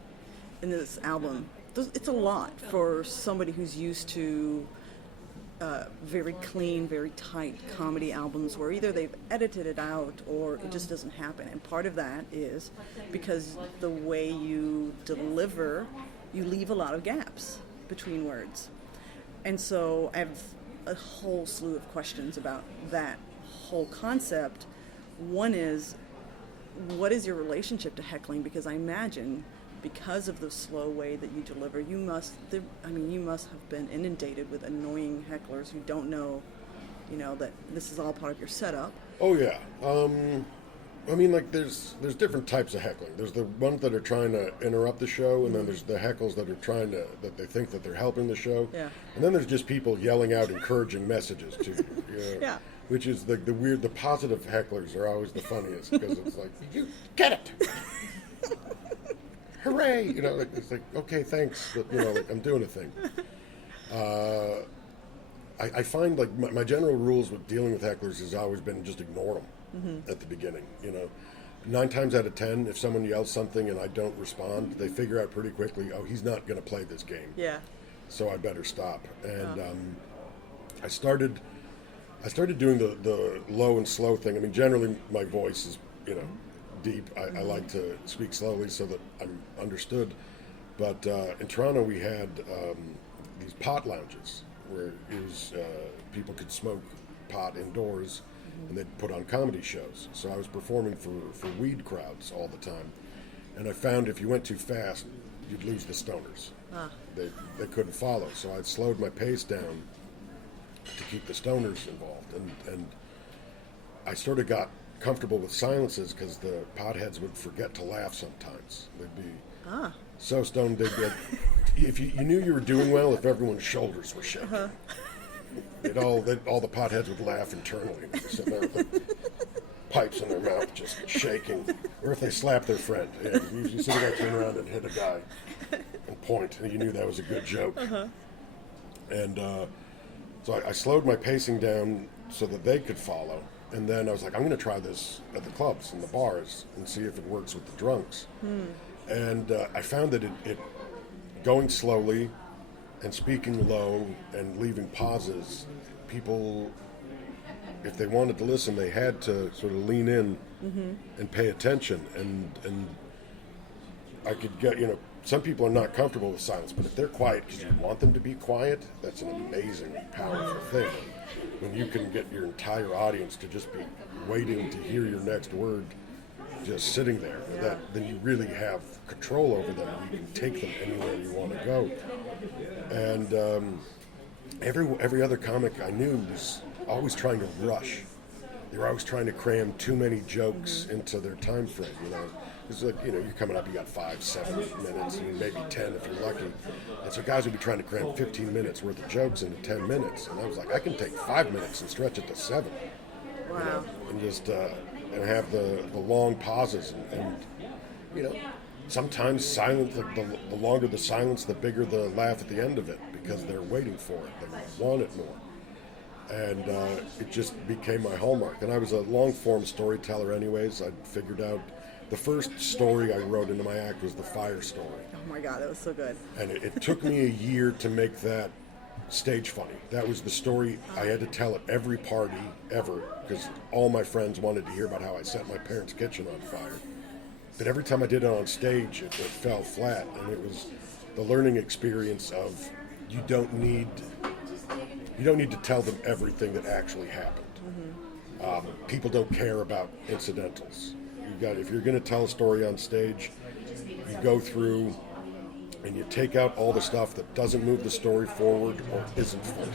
in this album. It's a lot for somebody who's used to very clean, very tight comedy albums where either they've edited it out or it just doesn't happen. And part of that is because the way you deliver, you leave a lot of gaps between words. And so I have a whole slew of questions about that whole concept. One is, what is your relationship to heckling? Because I imagine because of the slow way that you deliver, you must have been inundated with annoying hecklers who don't know, that this is all part of your setup. Oh yeah. There's different types of heckling. There's the ones that are trying to interrupt the show, and then there's the heckles that are that they think that they're helping the show. Yeah. And then there's just people yelling out encouraging messages to you. Yeah. Which is the positive hecklers are always the funniest because it's like, you get it. Hooray! It's like, okay, thanks, but I'm doing a thing. I find my general rules with dealing with hecklers has always been just ignore them at the beginning. 9 times out of 10, if someone yells something and I don't respond, they figure out pretty quickly, oh, he's not going to play this game. Yeah. So I better stop. And I started doing the low and slow thing. I mean, generally my voice is deep. I like to speak slowly so that I'm understood. But in Toronto, we had these pot lounges where people could smoke pot indoors, and they'd put on comedy shows. So I was performing for weed crowds all the time, and I found if you went too fast, you'd lose the stoners. They couldn't follow. So I slowed my pace down to keep the stoners involved, and I sort of got comfortable with silences because the potheads would forget to laugh sometimes. They'd be so stoned they'd be if you knew you were doing well if everyone's shoulders were shaking. All the potheads would laugh internally. They'd sit there with pipes in their mouth just shaking. Or if they slap their friend. Yeah, you see the guy turn around and hit a guy and point, and you knew that was a good joke. And so I slowed my pacing down so that they could follow. And then I was like, I'm going to try this at the clubs and the bars and see if it works with the drunks. And I found that it going slowly and speaking low and leaving pauses, people, if they wanted to listen, they had to sort of lean in and pay attention. And I could get, some people are not comfortable with silence, but if they're quiet because you want them to be quiet, that's an amazing, powerful thing. When you can get your entire audience to just be waiting to hear your next word, just sitting there, then you really have control over them. You can take them anywhere you want to go. And every other comic I knew was always trying to rush. They were always trying to cram too many jokes into their time frame. Because, like, you know, you're coming up, you got 5, 7 minutes, and maybe 10 if you're lucky. And so guys would be trying to cram 15 minutes worth of jokes into 10 minutes. And I was like, I can take 5 minutes and stretch it to 7. Wow. You know, and just and have the long pauses. And, you know, sometimes silence, the longer the silence, the bigger the laugh at the end of it, because they're waiting for it. They want it more. And it just became my hallmark. And I was a long-form storyteller anyways. I figured out the first story I wrote into my act was the fire story. Oh my God, that was so good. And it took me a year to make that stage funny. That was the story I had to tell at every party ever, because all my friends wanted to hear about how I set my parents' kitchen on fire. But every time I did it on stage, it fell flat. And it was the learning experience of you don't need to tell them everything that actually happened. People don't care about incidentals. If you're going to tell a story on stage, you go through and you take out all the stuff that doesn't move the story forward or isn't funny.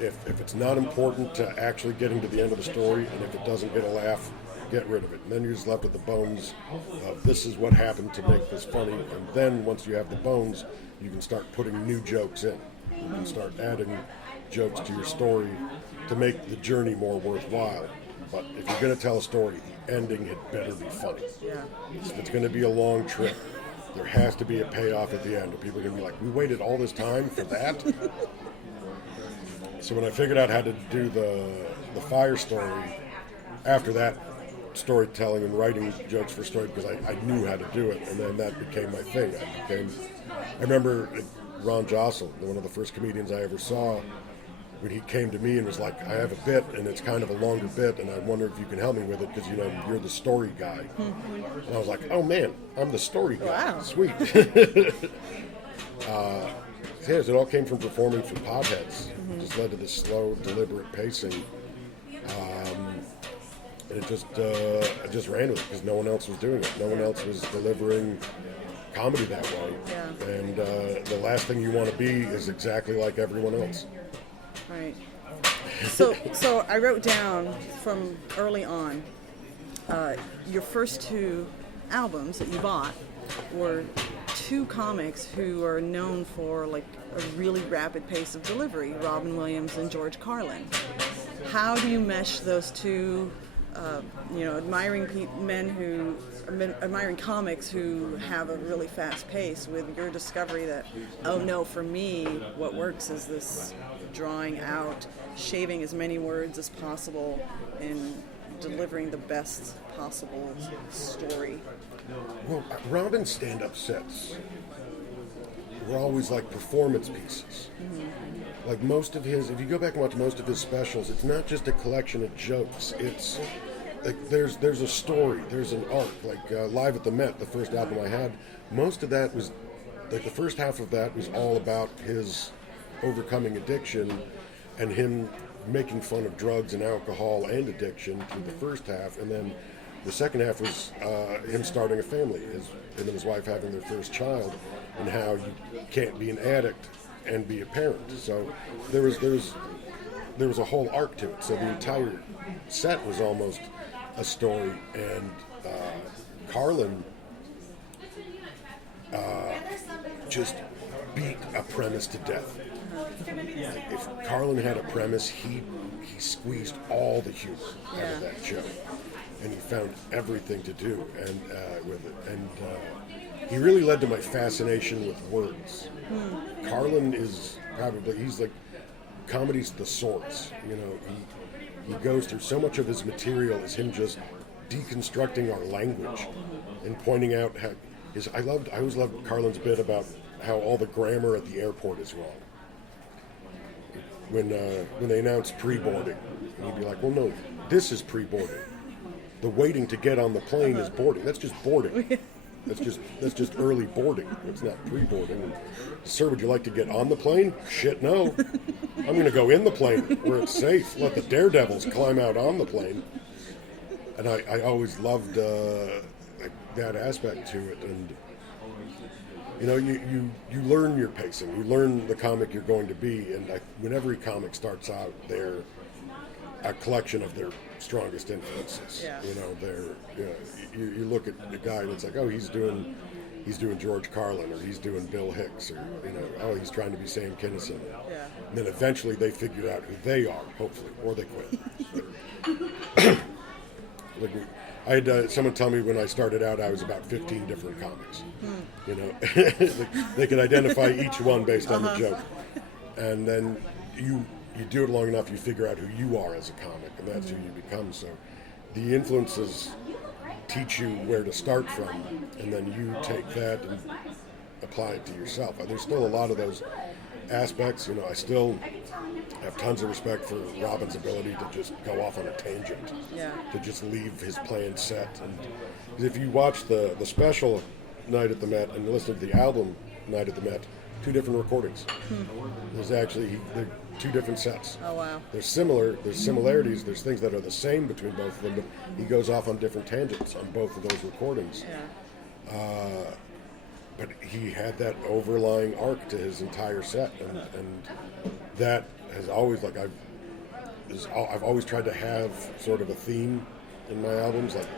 If it's not important to actually getting to the end of the story, and if it doesn't get a laugh, get rid of it. And then you're just left with the bones of this is what happened to make this funny. And then once you have the bones, you can start putting new jokes in. You can start adding jokes to your story to make the journey more worthwhile. But if you're going to tell a story, the ending had better be funny. Yeah. If it's going to be a long trip, there has to be a payoff at the end. Or people are going to be like, we waited all this time for that? So when I figured out how to do the fire story, after that, storytelling and writing jokes for story, because I knew how to do it, and then that became my thing. I remember Ron Jossel, one of the first comedians I ever saw, when he came to me and was like, I have a bit, and it's kind of a longer bit, and I wonder if you can help me with it, because, you know, you're the story guy. And I was like, oh man, I'm the story guy. Wow. Sweet. Yes, it all came from performing for Potheads. It just led to this slow, deliberate pacing. And I just ran with it, because no one else was doing it. No one else was delivering comedy that way. Yeah. And the last thing you want to be is exactly like everyone else. Right. So I wrote down from early on, your first 2 albums that you bought were 2 comics who are known for like a really rapid pace of delivery, Robin Williams and George Carlin. How do you mesh those 2, admiring comics who have a really fast pace with your discovery that, oh no, for me, what works is this drawing out, shaving as many words as possible, and delivering the best possible story? Well, Robin's stand-up sets were always like performance pieces. Like most of his, if you go back and watch most of his specials, it's not just a collection of jokes. It's like there's a story, there's an arc. Like Live at the Met, the first album I had, most of that was, like the first half of that was all about his overcoming addiction and him making fun of drugs and alcohol and addiction through the first half, and then the second half was him starting a family, him and his wife having their first child, and how you can't be an addict and be a parent. So there was a whole arc to it. So the entire set was almost a story, and Carlin just beat a premise to death. Like if Carlin had a premise, he squeezed all the humor out of that joke, and he found everything to do and with it. And he really led to my fascination with words. Carlin is he's like comedy's the source. You know, he goes through so much of his material is him just deconstructing our language and pointing out how I always loved Carlin's bit about how all the grammar at the airport is wrong. When they announce pre-boarding, and he'd be like, well, no, this is pre-boarding. The waiting to get on the plane is boarding. That's just boarding. That's just early boarding. It's not pre-boarding. And, sir, would you like to get on the plane? Shit, no. I'm going to go in the plane where it's safe. Let the daredevils climb out on the plane. And I always loved that aspect to it. And you know, you learn your pacing. You learn the comic you're going to be. And when every comic starts out, a collection of their strongest influences. Yeah. You know, you look at the guy and it's like, oh, he's doing George Carlin, or he's doing Bill Hicks, or oh, he's trying to be Sam Kinison. Yeah. And then eventually they figure out who they are, hopefully, or they quit. Like, I had someone tell me when I started out I was about 15 different comics. You know, they could identify each one based on the joke, and then you do it long enough, you figure out who you are as a comic, and that's who you become. So the influences teach you where to start from, and then you take that and apply it to yourself. And there's still a lot of those aspects. I still have tons of respect for Robin's ability to just go off on a tangent, to just leave his plan set. And if you watch the special Night at the Met and listen to the album Night at the Met, 2 different recordings. There's actually they're 2 different sets. Oh wow! They're similar. There's similarities. There's things that are the same between both of them, but he goes off on different tangents on both of those recordings. Yeah. But he had that overlying arc to his entire set, and that has always I've always tried to have sort of a theme in my albums. Like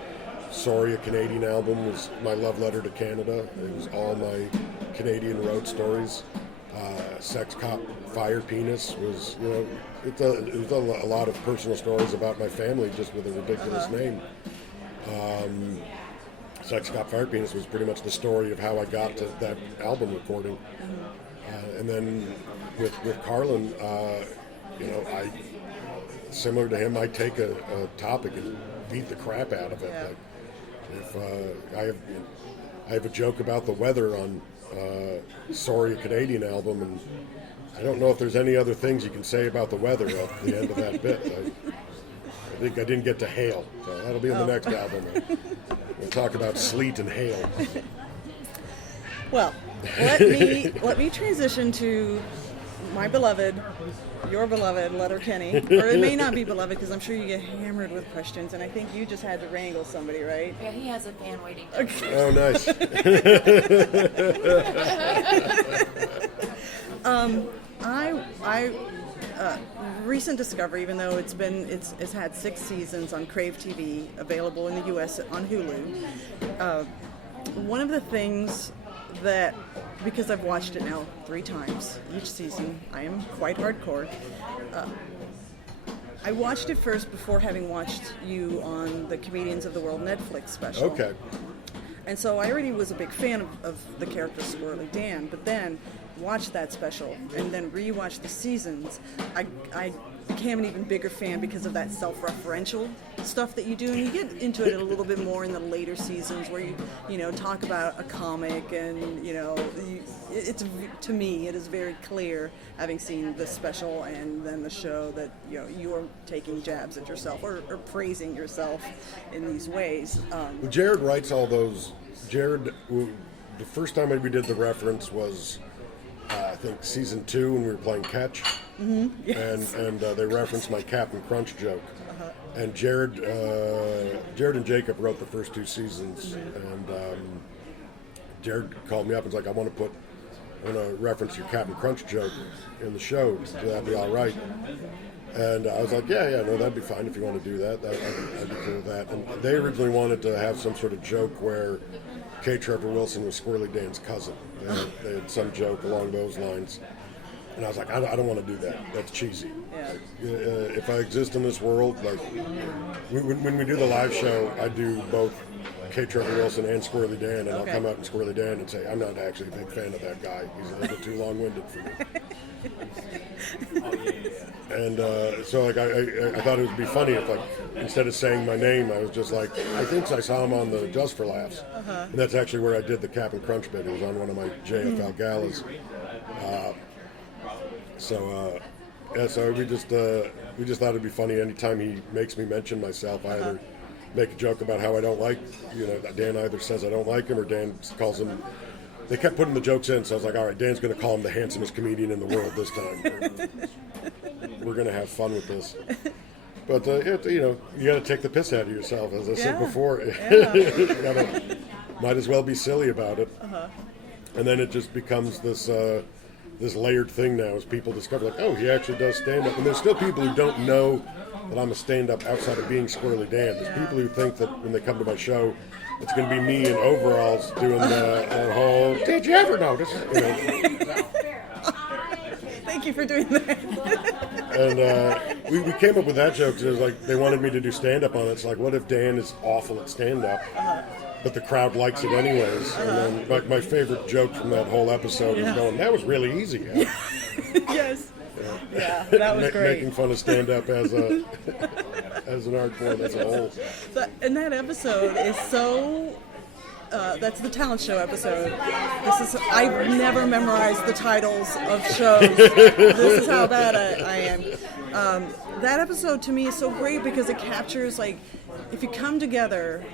Sorry, a Canadian album was my love letter to Canada. It was all my Canadian road stories. Sex Cop, Fire Penis was, it was a lot of personal stories about my family just with a ridiculous name. Sex Cop, Fire Penis was pretty much the story of how I got to that album recording. And then with Carlin, I similar to him, I take a topic and beat the crap out of it. Yeah. Like if I have a joke about the weather on Sorry, a Canadian album, and I don't know if there's any other things you can say about the weather at the end of that bit. I think I didn't get to hail, so that'll be in the next album. We'll talk about sleet and hail. Well, let me transition to my beloved, your beloved Letterkenny, or it may not be beloved because I'm sure you get hammered with questions, and I think you just had to wrangle somebody, right? Yeah, he has a fan waiting. Okay. Oh, nice. I recent discovery, even though it's had 6 seasons on Crave TV, available in the U.S. on Hulu. One of the things that, because I've watched it now 3 times each season, I am quite hardcore. I watched it first before having watched you on the Comedians of the World Netflix special. Okay. And so I already was a big fan of the character Squirrely Dan, but then watched that special and then rewatched the seasons. I became an even bigger fan because of that self-referential stuff that you do, and you get into it a little bit more in the later seasons where you talk about a comic, and it's, to me it is very clear, having seen the special and then the show, that you are taking jabs at yourself or praising yourself in these ways. Well, Jared writes all those. Jared, the first time we did the reference was I think season 2 when we were playing catch. Mm-hmm. Yes. And they referenced my Captain Crunch joke. And Jared and Jacob wrote the first 2 seasons, and Jared called me up and was like, I want to reference your Captain Crunch joke in the show. Would that be all right? And I was like, yeah, no, that'd be fine if you want to do that. I'd be cool with that. And they originally wanted to have some sort of joke where Trevor Wilson was Squirrely Dan's cousin. They had some joke along those lines. And I was like, I don't want to do that. That's cheesy. Yeah. If I exist in this world, like when we do the live show, I do both Trevor Wilson and Squirrely Dan, and I'll come out and Squirrely Dan and say, I'm not actually a big fan of that guy. He's a little bit too long-winded for me. And so like I thought it would be funny if, like, instead of saying my name, I was just like, I think I saw him on the Just for Laughs. And that's actually where I did the Captain Crunch bit. It was on one of my JFL galas. So we just thought it'd be funny anytime he makes me mention myself. I either make a joke about how I don't like, Dan either says I don't like him, or Dan calls him. They kept putting the jokes in, so I was like, all right, Dan's going to call him the handsomest comedian in the world this time. We're going to have fun with this. But you got to take the piss out of yourself, as I said before. Might as well be silly about it. And then it just becomes this this layered thing now as people discover, like, oh, he actually does stand-up. And there's still people who don't know that I'm a stand-up outside of being Squirrely Dan. There's people who think that when they come to my show, it's going to be me in overalls doing the whole, did you ever notice? You know. Thank you for doing that. And we came up with that joke because it was like they wanted me to do stand-up on it. It's like, what if Dan is awful at stand-up, but the crowd likes it anyways? And then my favorite joke from that whole episode is going, that was really easy. Yeah? Yes. Yeah, that was great. Making fun of stand-up as an art form as a whole. And that episode is so... that's the talent show episode. I've never memorized the titles of shows. This is how bad I am. That episode to me is so great because it captures, like, if you come together,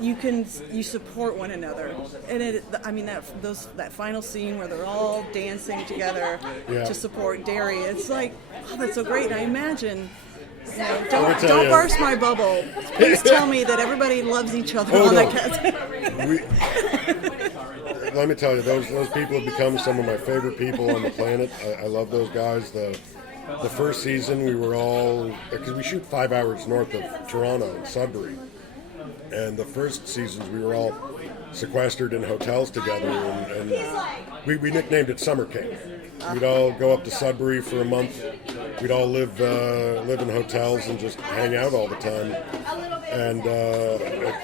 you support one another. And that final scene where they're all dancing together to support Derry, it's like, oh, that's so great. And I imagine, don't burst my bubble. Please tell me that everybody loves each other on that cast. Let me tell you, those people have become some of my favorite people on the planet. I love those guys. The first season, we were all, because we shoot 5 hours north of Toronto in Sudbury, and the first seasons we were all sequestered in hotels together, and we nicknamed it Summer Camp. We'd all go up to Sudbury for a month. We'd all live in hotels and just hang out all the time. And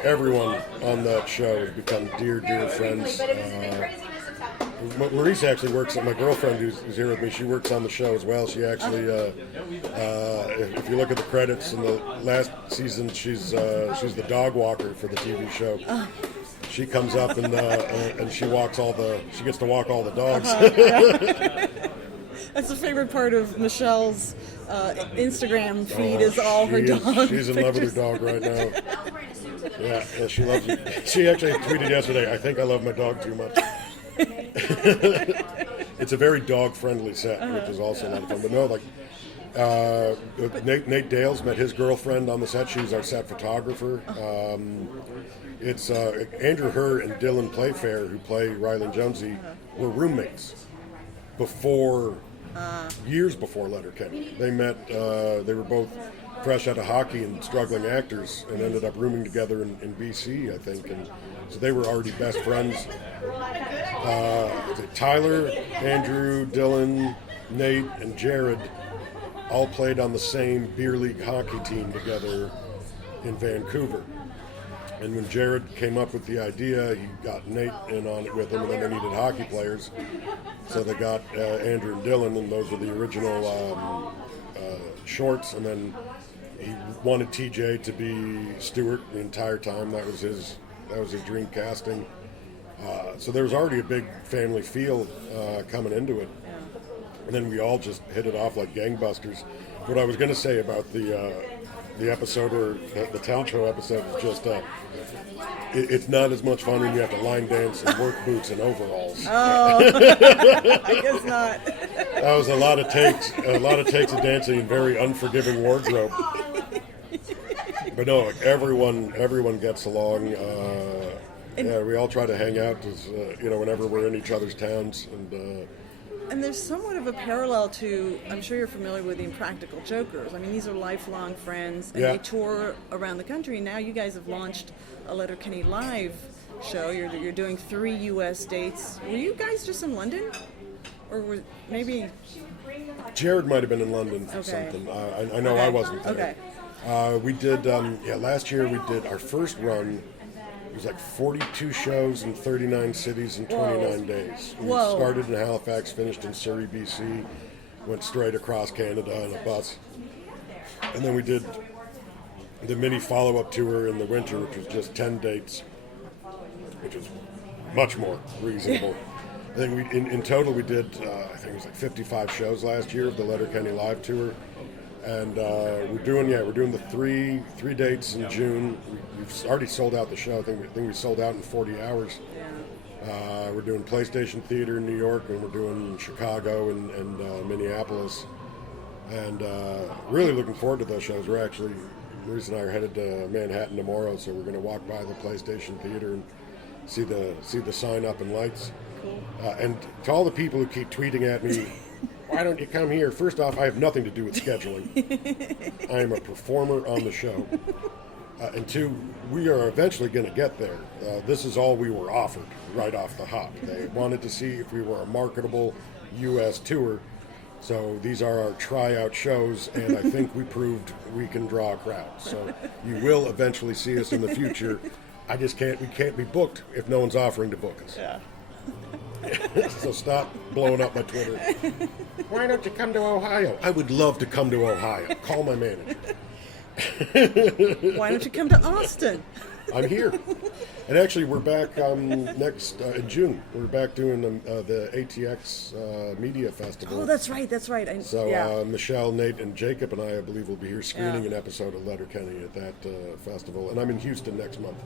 everyone on that show has become dear, dear friends. Maurice actually works, my girlfriend who's here with me, she works on the show as well. She actually, if you look at the credits in the last season, she's the dog walker for the TV show. She comes up and she gets to walk all the dogs. That's the favorite part of Michelle's Instagram feed is all her dogs. She's in love with her dog right now. Yeah, she loves it. She actually tweeted yesterday, I think I love my dog too much. It's a very dog-friendly set, which is also a lot of fun. But no, Nate Dales met his girlfriend on the set. She's our set photographer. It's Andrew Herr and Dylan Playfair, who play Riley and Jonesy, were roommates years before Letterkenny. They met. They were both fresh out of hockey and struggling actors, and ended up rooming together in BC, I think. And so they were already best friends. Tyler, Andrew, Dylan, Nate, and Jared all played on the same beer league hockey team together in Vancouver. And when Jared came up with the idea, he got Nate in on it with him, and then they needed hockey players. So they got Andrew and Dylan, and those were the original shorts. And then he wanted TJ to be Stewart the entire time. That was his dream casting. So there was already a big family feel coming into it. And then we all just hit it off like gangbusters. What I was going to say about the episode, or the talent show episode, is just it's not as much fun when you have to line dance in work boots and overalls. Oh, I guess not. That was a lot of takes of dancing in very unforgiving wardrobe. But no, like everyone gets along. We all try to hang out as whenever we're in each other's towns, and there's somewhat of a parallel to, I'm sure you're familiar with the Impractical Jokers. I mean, these are lifelong friends, and they tour around the country. Now you guys have launched a Letterkenny Live show. You're doing 3 U.S. dates. Were you guys just in London? Or maybe... Jared might have been in London for something. I know I wasn't there. Okay. We did, last year we did our first run. It was like 42 shows in 39 cities in 29 days. We started in Halifax, finished in Surrey, BC, went straight across Canada on a bus. And then we did the mini follow-up tour in the winter, which was just 10 dates, which was much more reasonable. I think in total we did, I think it was like 55 shows last year of the Letterkenny Live tour. And we're doing the three dates in June. We've already sold out the show. I think we sold out in 40 hours. We're doing PlayStation Theater in New York, and we're doing Chicago and Minneapolis. And really looking forward to those shows. Maurice and I are headed to Manhattan tomorrow, so we're going to walk by the PlayStation Theater and see the sign up and lights. Cool. And to all the people who keep tweeting at me, why don't you come here? First off, I have nothing to do with scheduling. I am a performer on the show. And two, we are eventually going to get there. This is all we were offered right off the hop. They wanted to see if we were a marketable U.S. tour. So these are our tryout shows, and I think we proved we can draw a crowd. So you will eventually see us in the future. We can't be booked if no one's offering to book us. Yeah. So stop blowing up my Twitter. Why don't you come to Ohio? I would love to come to Ohio. Call my manager. Why don't you come to Austin? I'm here. And actually, we're back next in June. We're back doing the ATX Media Festival. Oh, that's right. So Michelle, Nate, and Jacob and I believe, will be here screening an episode of Letterkenny at that festival. And I'm in Houston next month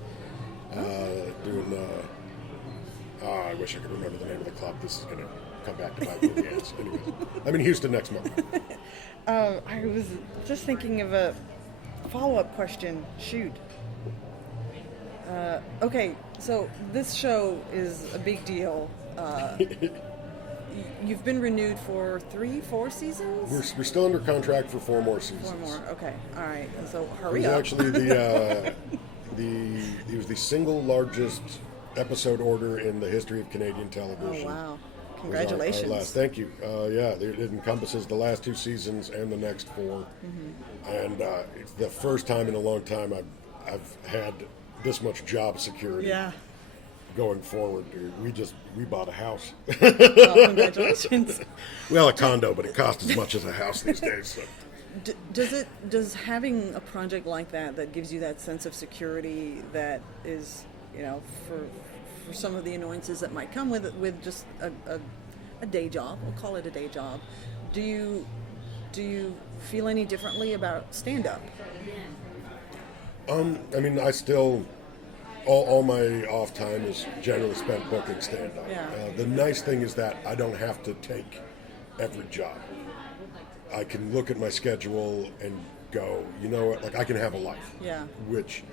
doing... I wish I could remember the name of the club. This is going to come back to bite me in the ass. Anyways, I'm in Houston next month. I was just thinking of a follow-up question. Shoot. Okay, so this show is a big deal. You've been renewed for 4 seasons? We're still under contract for 4 more seasons. 4 more, okay. All right, so It hurry was up. actually it was the single largest episode order in the history of Canadian television. Oh, wow. It was Congratulations. our last. Thank you. It encompasses the last 2 seasons and the next 4. Mm-hmm. And it's the first time in a long time I've had this much job security. Yeah. Going forward, we bought a house. Well, congratulations. Well, a condo, but it costs as much as a house these days. So. Does having a project like that gives you that sense of security that is, for some of the annoyances that might come with just a day job, we'll call it a day job, do you feel any differently about stand-up? I still, all my off time is generally spent booking stand-up. Yeah. The nice thing is that I don't have to take every job. I can look at my schedule and go, like I can have a life. Yeah. Which,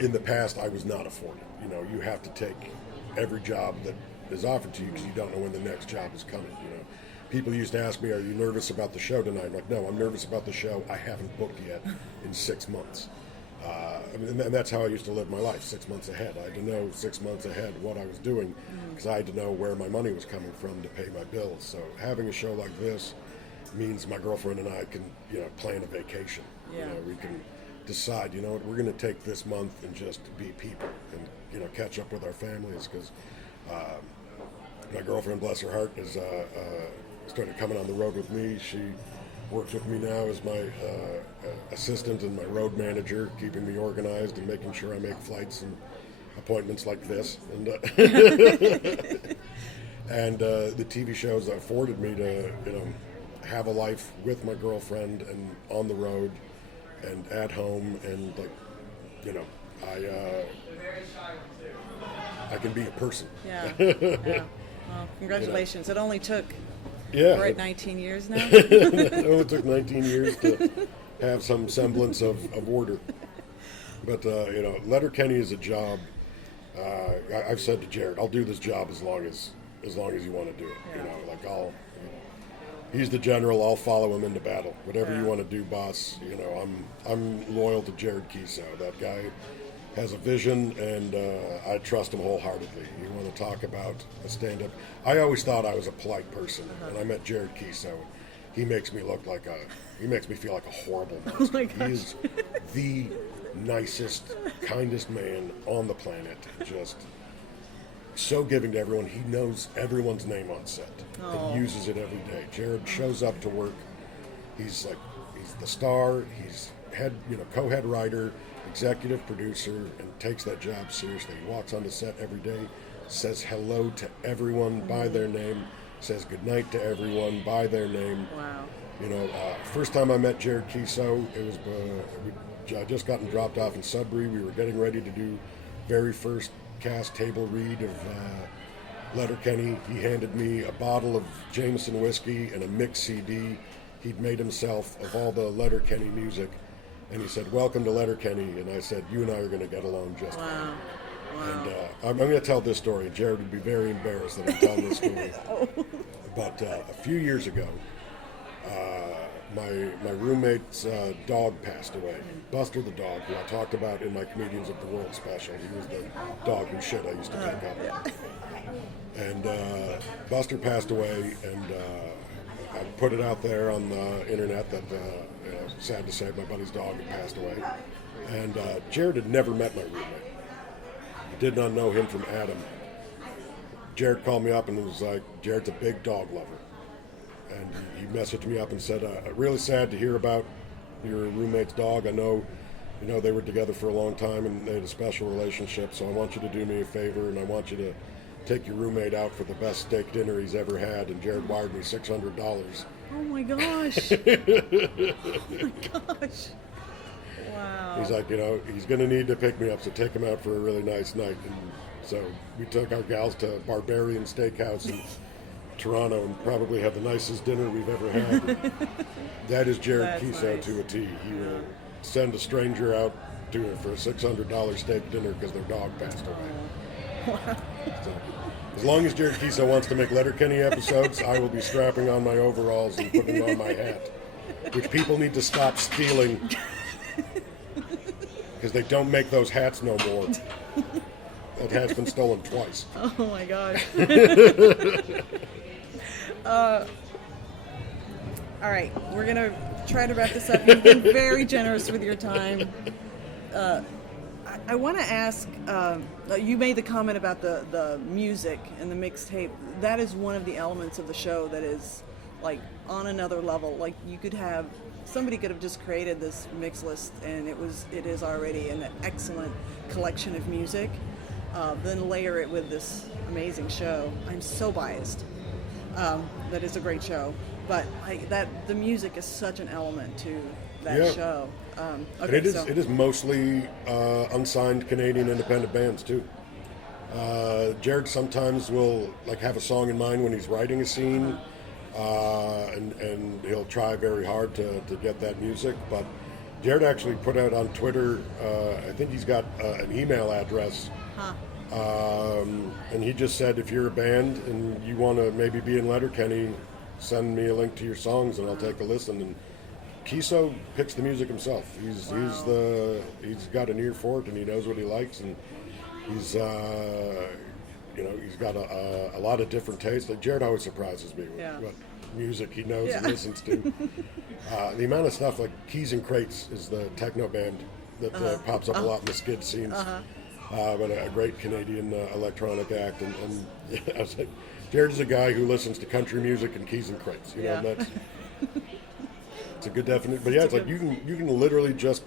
in the past, I was not afforded. You have to take every job that is offered to you because you don't know when the next job is coming. People used to ask me, "Are you nervous about the show tonight?" I'm like, no, I'm nervous about the show I haven't booked yet in 6 months. And that's how I used to live my life, 6 months ahead. I had to know 6 months ahead what I was doing because I had to know where my money was coming from to pay my bills. So having a show like this means my girlfriend and I can, plan a vacation. Yeah. We can decide, what, we're going to take this month and just be people and, catch up with our families because my girlfriend, bless her heart, has started coming on the road with me. She works with me now as my assistant and my road manager, keeping me organized and making sure I make flights and appointments like this. And, and the TV shows afforded me to, have a life with my girlfriend and on the road and at home and I can be a person. Yeah. Well, congratulations. It only took we're at 19 years now. It only took 19 years to have some semblance of order. But Letterkenny is a job. I've said to Jared, I'll do this job as long as you want to do it. Yeah. He's the general. I'll follow him into battle. Whatever you want to do, boss. I'm loyal to Jared Kiso. That guy has a vision, and I trust him wholeheartedly. You want to talk about a stand-up? I always thought I was a polite person, and I met Jared Kiso. He makes me feel like a horrible monster. Oh my gosh. He is the nicest, kindest man on the planet. Just so giving to everyone. He knows everyone's name on set and uses it every day. Jared shows up to work. He's the star. He's co-head writer, executive producer, and takes that job seriously. He walks onto set every day, says hello to everyone by their name, says goodnight to everyone by their name. Wow. First time I met Jared Kiso, it was I just gotten dropped off in Sudbury. We were getting ready to do very first cast table read of Letterkenny. He handed me a bottle of Jameson whiskey and a mix CD he'd made himself of all the Letterkenny music. And he said, "Welcome to Letterkenny." And I said, "You and I are going to get along just fine." And I'm going to tell this story. Jared would be very embarrassed that I'm telling this story. But a few years ago, my roommate's dog passed away. Buster the dog, who I talked about in my Comedians of the World special. He was the dog whose shit I used to pick up. And Buster passed away, and I put it out there on the internet that, sad to say, my buddy's dog had passed away. And Jared had never met my roommate. I did not know him from Adam. Jared called me up and was like, Jared's a big dog lover. And he messaged me up and said, really sad to hear about your roommate's dog. I know, they were together for a long time and they had a special relationship, so I want you to do me a favor and I want you to take your roommate out for the best steak dinner he's ever had. And Jared wired me $600. Oh my gosh. Oh my gosh. Wow. He's like, he's going to need to pick me up, so take him out for a really nice night. And so we took our gals to Barbarian Steakhouse in Toronto and probably had the nicest dinner we've ever had. That is Jared Kiso to a T. He will send a stranger out for a $600 steak dinner because their dog passed away. Wow. So, as long as Jared Kiso wants to make Letterkenny episodes, I will be strapping on my overalls and putting on my hat, which people need to stop stealing because they don't make those hats no more. That hat's been stolen twice. Oh my gosh. All right, we're going to try to wrap this up. You've been very generous with your time. I want to ask, you made the comment about the music and the mixtape. That is one of the elements of the show that is like on another level. Like somebody could have just created this mix list and it is already an excellent collection of music. Then layer it with this amazing show. I'm so biased. That is a great show. But the music is such an element to that show. Okay, it is mostly unsigned Canadian independent bands too. Jared sometimes will have a song in mind when he's writing a scene, and he'll try very hard to get that music. But Jared actually put out on Twitter, I think he's got an email address, and he just said, if you're a band and you want to maybe be in Letterkenny, send me a link to your songs and I'll take a listen. And Kiso picks the music himself. He's got an ear for it and he knows what he likes, and he's he's got a lot of different tastes. Like Jared always surprises me with what music he knows and listens to. The amount of stuff like Keys and Crates is the techno band that pops up a lot in the skid scenes. But a great Canadian electronic act, and I was like, Jared is a guy who listens to country music and Keys and Crates. And that's it's a good definition. But it's like you can literally just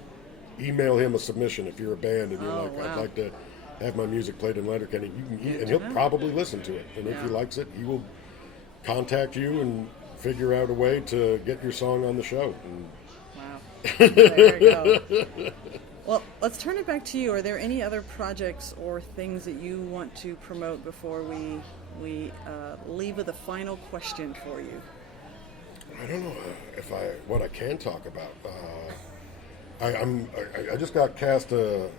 email him a submission if you're a band and you're I'd like to have my music played in Letterkenny. And he'll probably listen to it, and if he likes it, he will contact you and figure out a way to get your song on the show. Wow. There you go. Well, let's turn it back to you. Are there any other projects or things that you want to promote before we leave with a final question for you? I don't know what I can talk about. I just got cast to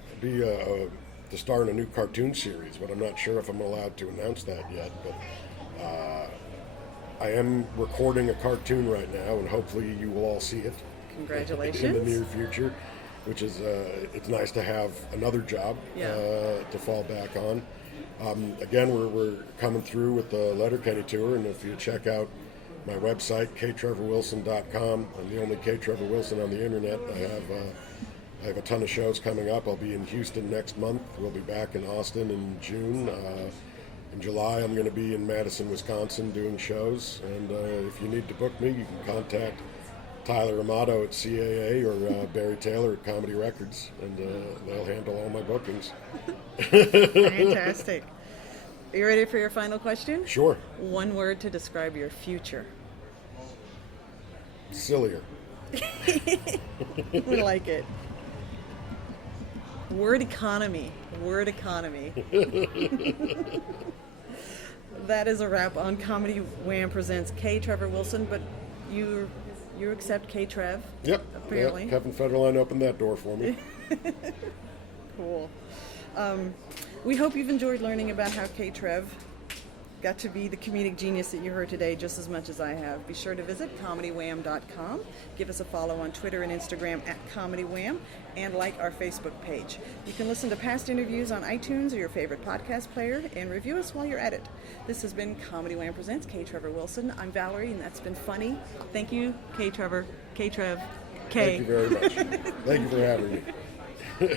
star in a new cartoon series, but I'm not sure if I'm allowed to announce that yet. But I am recording a cartoon right now, and hopefully you will all see it. Congratulations. In the near future, which is it's nice to have another job to fall back on. Again, we're coming through with the Letterkenny tour, and if you check out my website, ktrevorwilson.com, I'm the only K. Trevor Wilson on the internet. I have a ton of shows coming up. I'll be in Houston next month. We'll be back in Austin in June. In July, I'm going to be in Madison, Wisconsin doing shows. And if you need to book me, you can contact Tyler Amato at CAA or Barry Taylor at Comedy Records, and they'll handle all my bookings. Fantastic. Are you ready for your final question? Sure. One word to describe your future. Sillier. We like it. Word economy. Word economy. That is a wrap on Comedy Wham presents K. Trevor Wilson, but you accept K. Trev? Yep. Apparently. Yep. Kevin Federline opened that door for me. Cool. We hope you've enjoyed learning about how K-Trev got to be the comedic genius that you heard today just as much as I have. Be sure to visit comedywham.com. Give us a follow on Twitter and Instagram at comedywham, and like our Facebook page. You can listen to past interviews on iTunes or your favorite podcast player and review us while you're at it. This has been Comedy Wham Presents K. Trevor Wilson. I'm Valerie, and that's been funny. Thank you, K. Trevor, K. Trev, K. Thank you very much. Thank you for having me.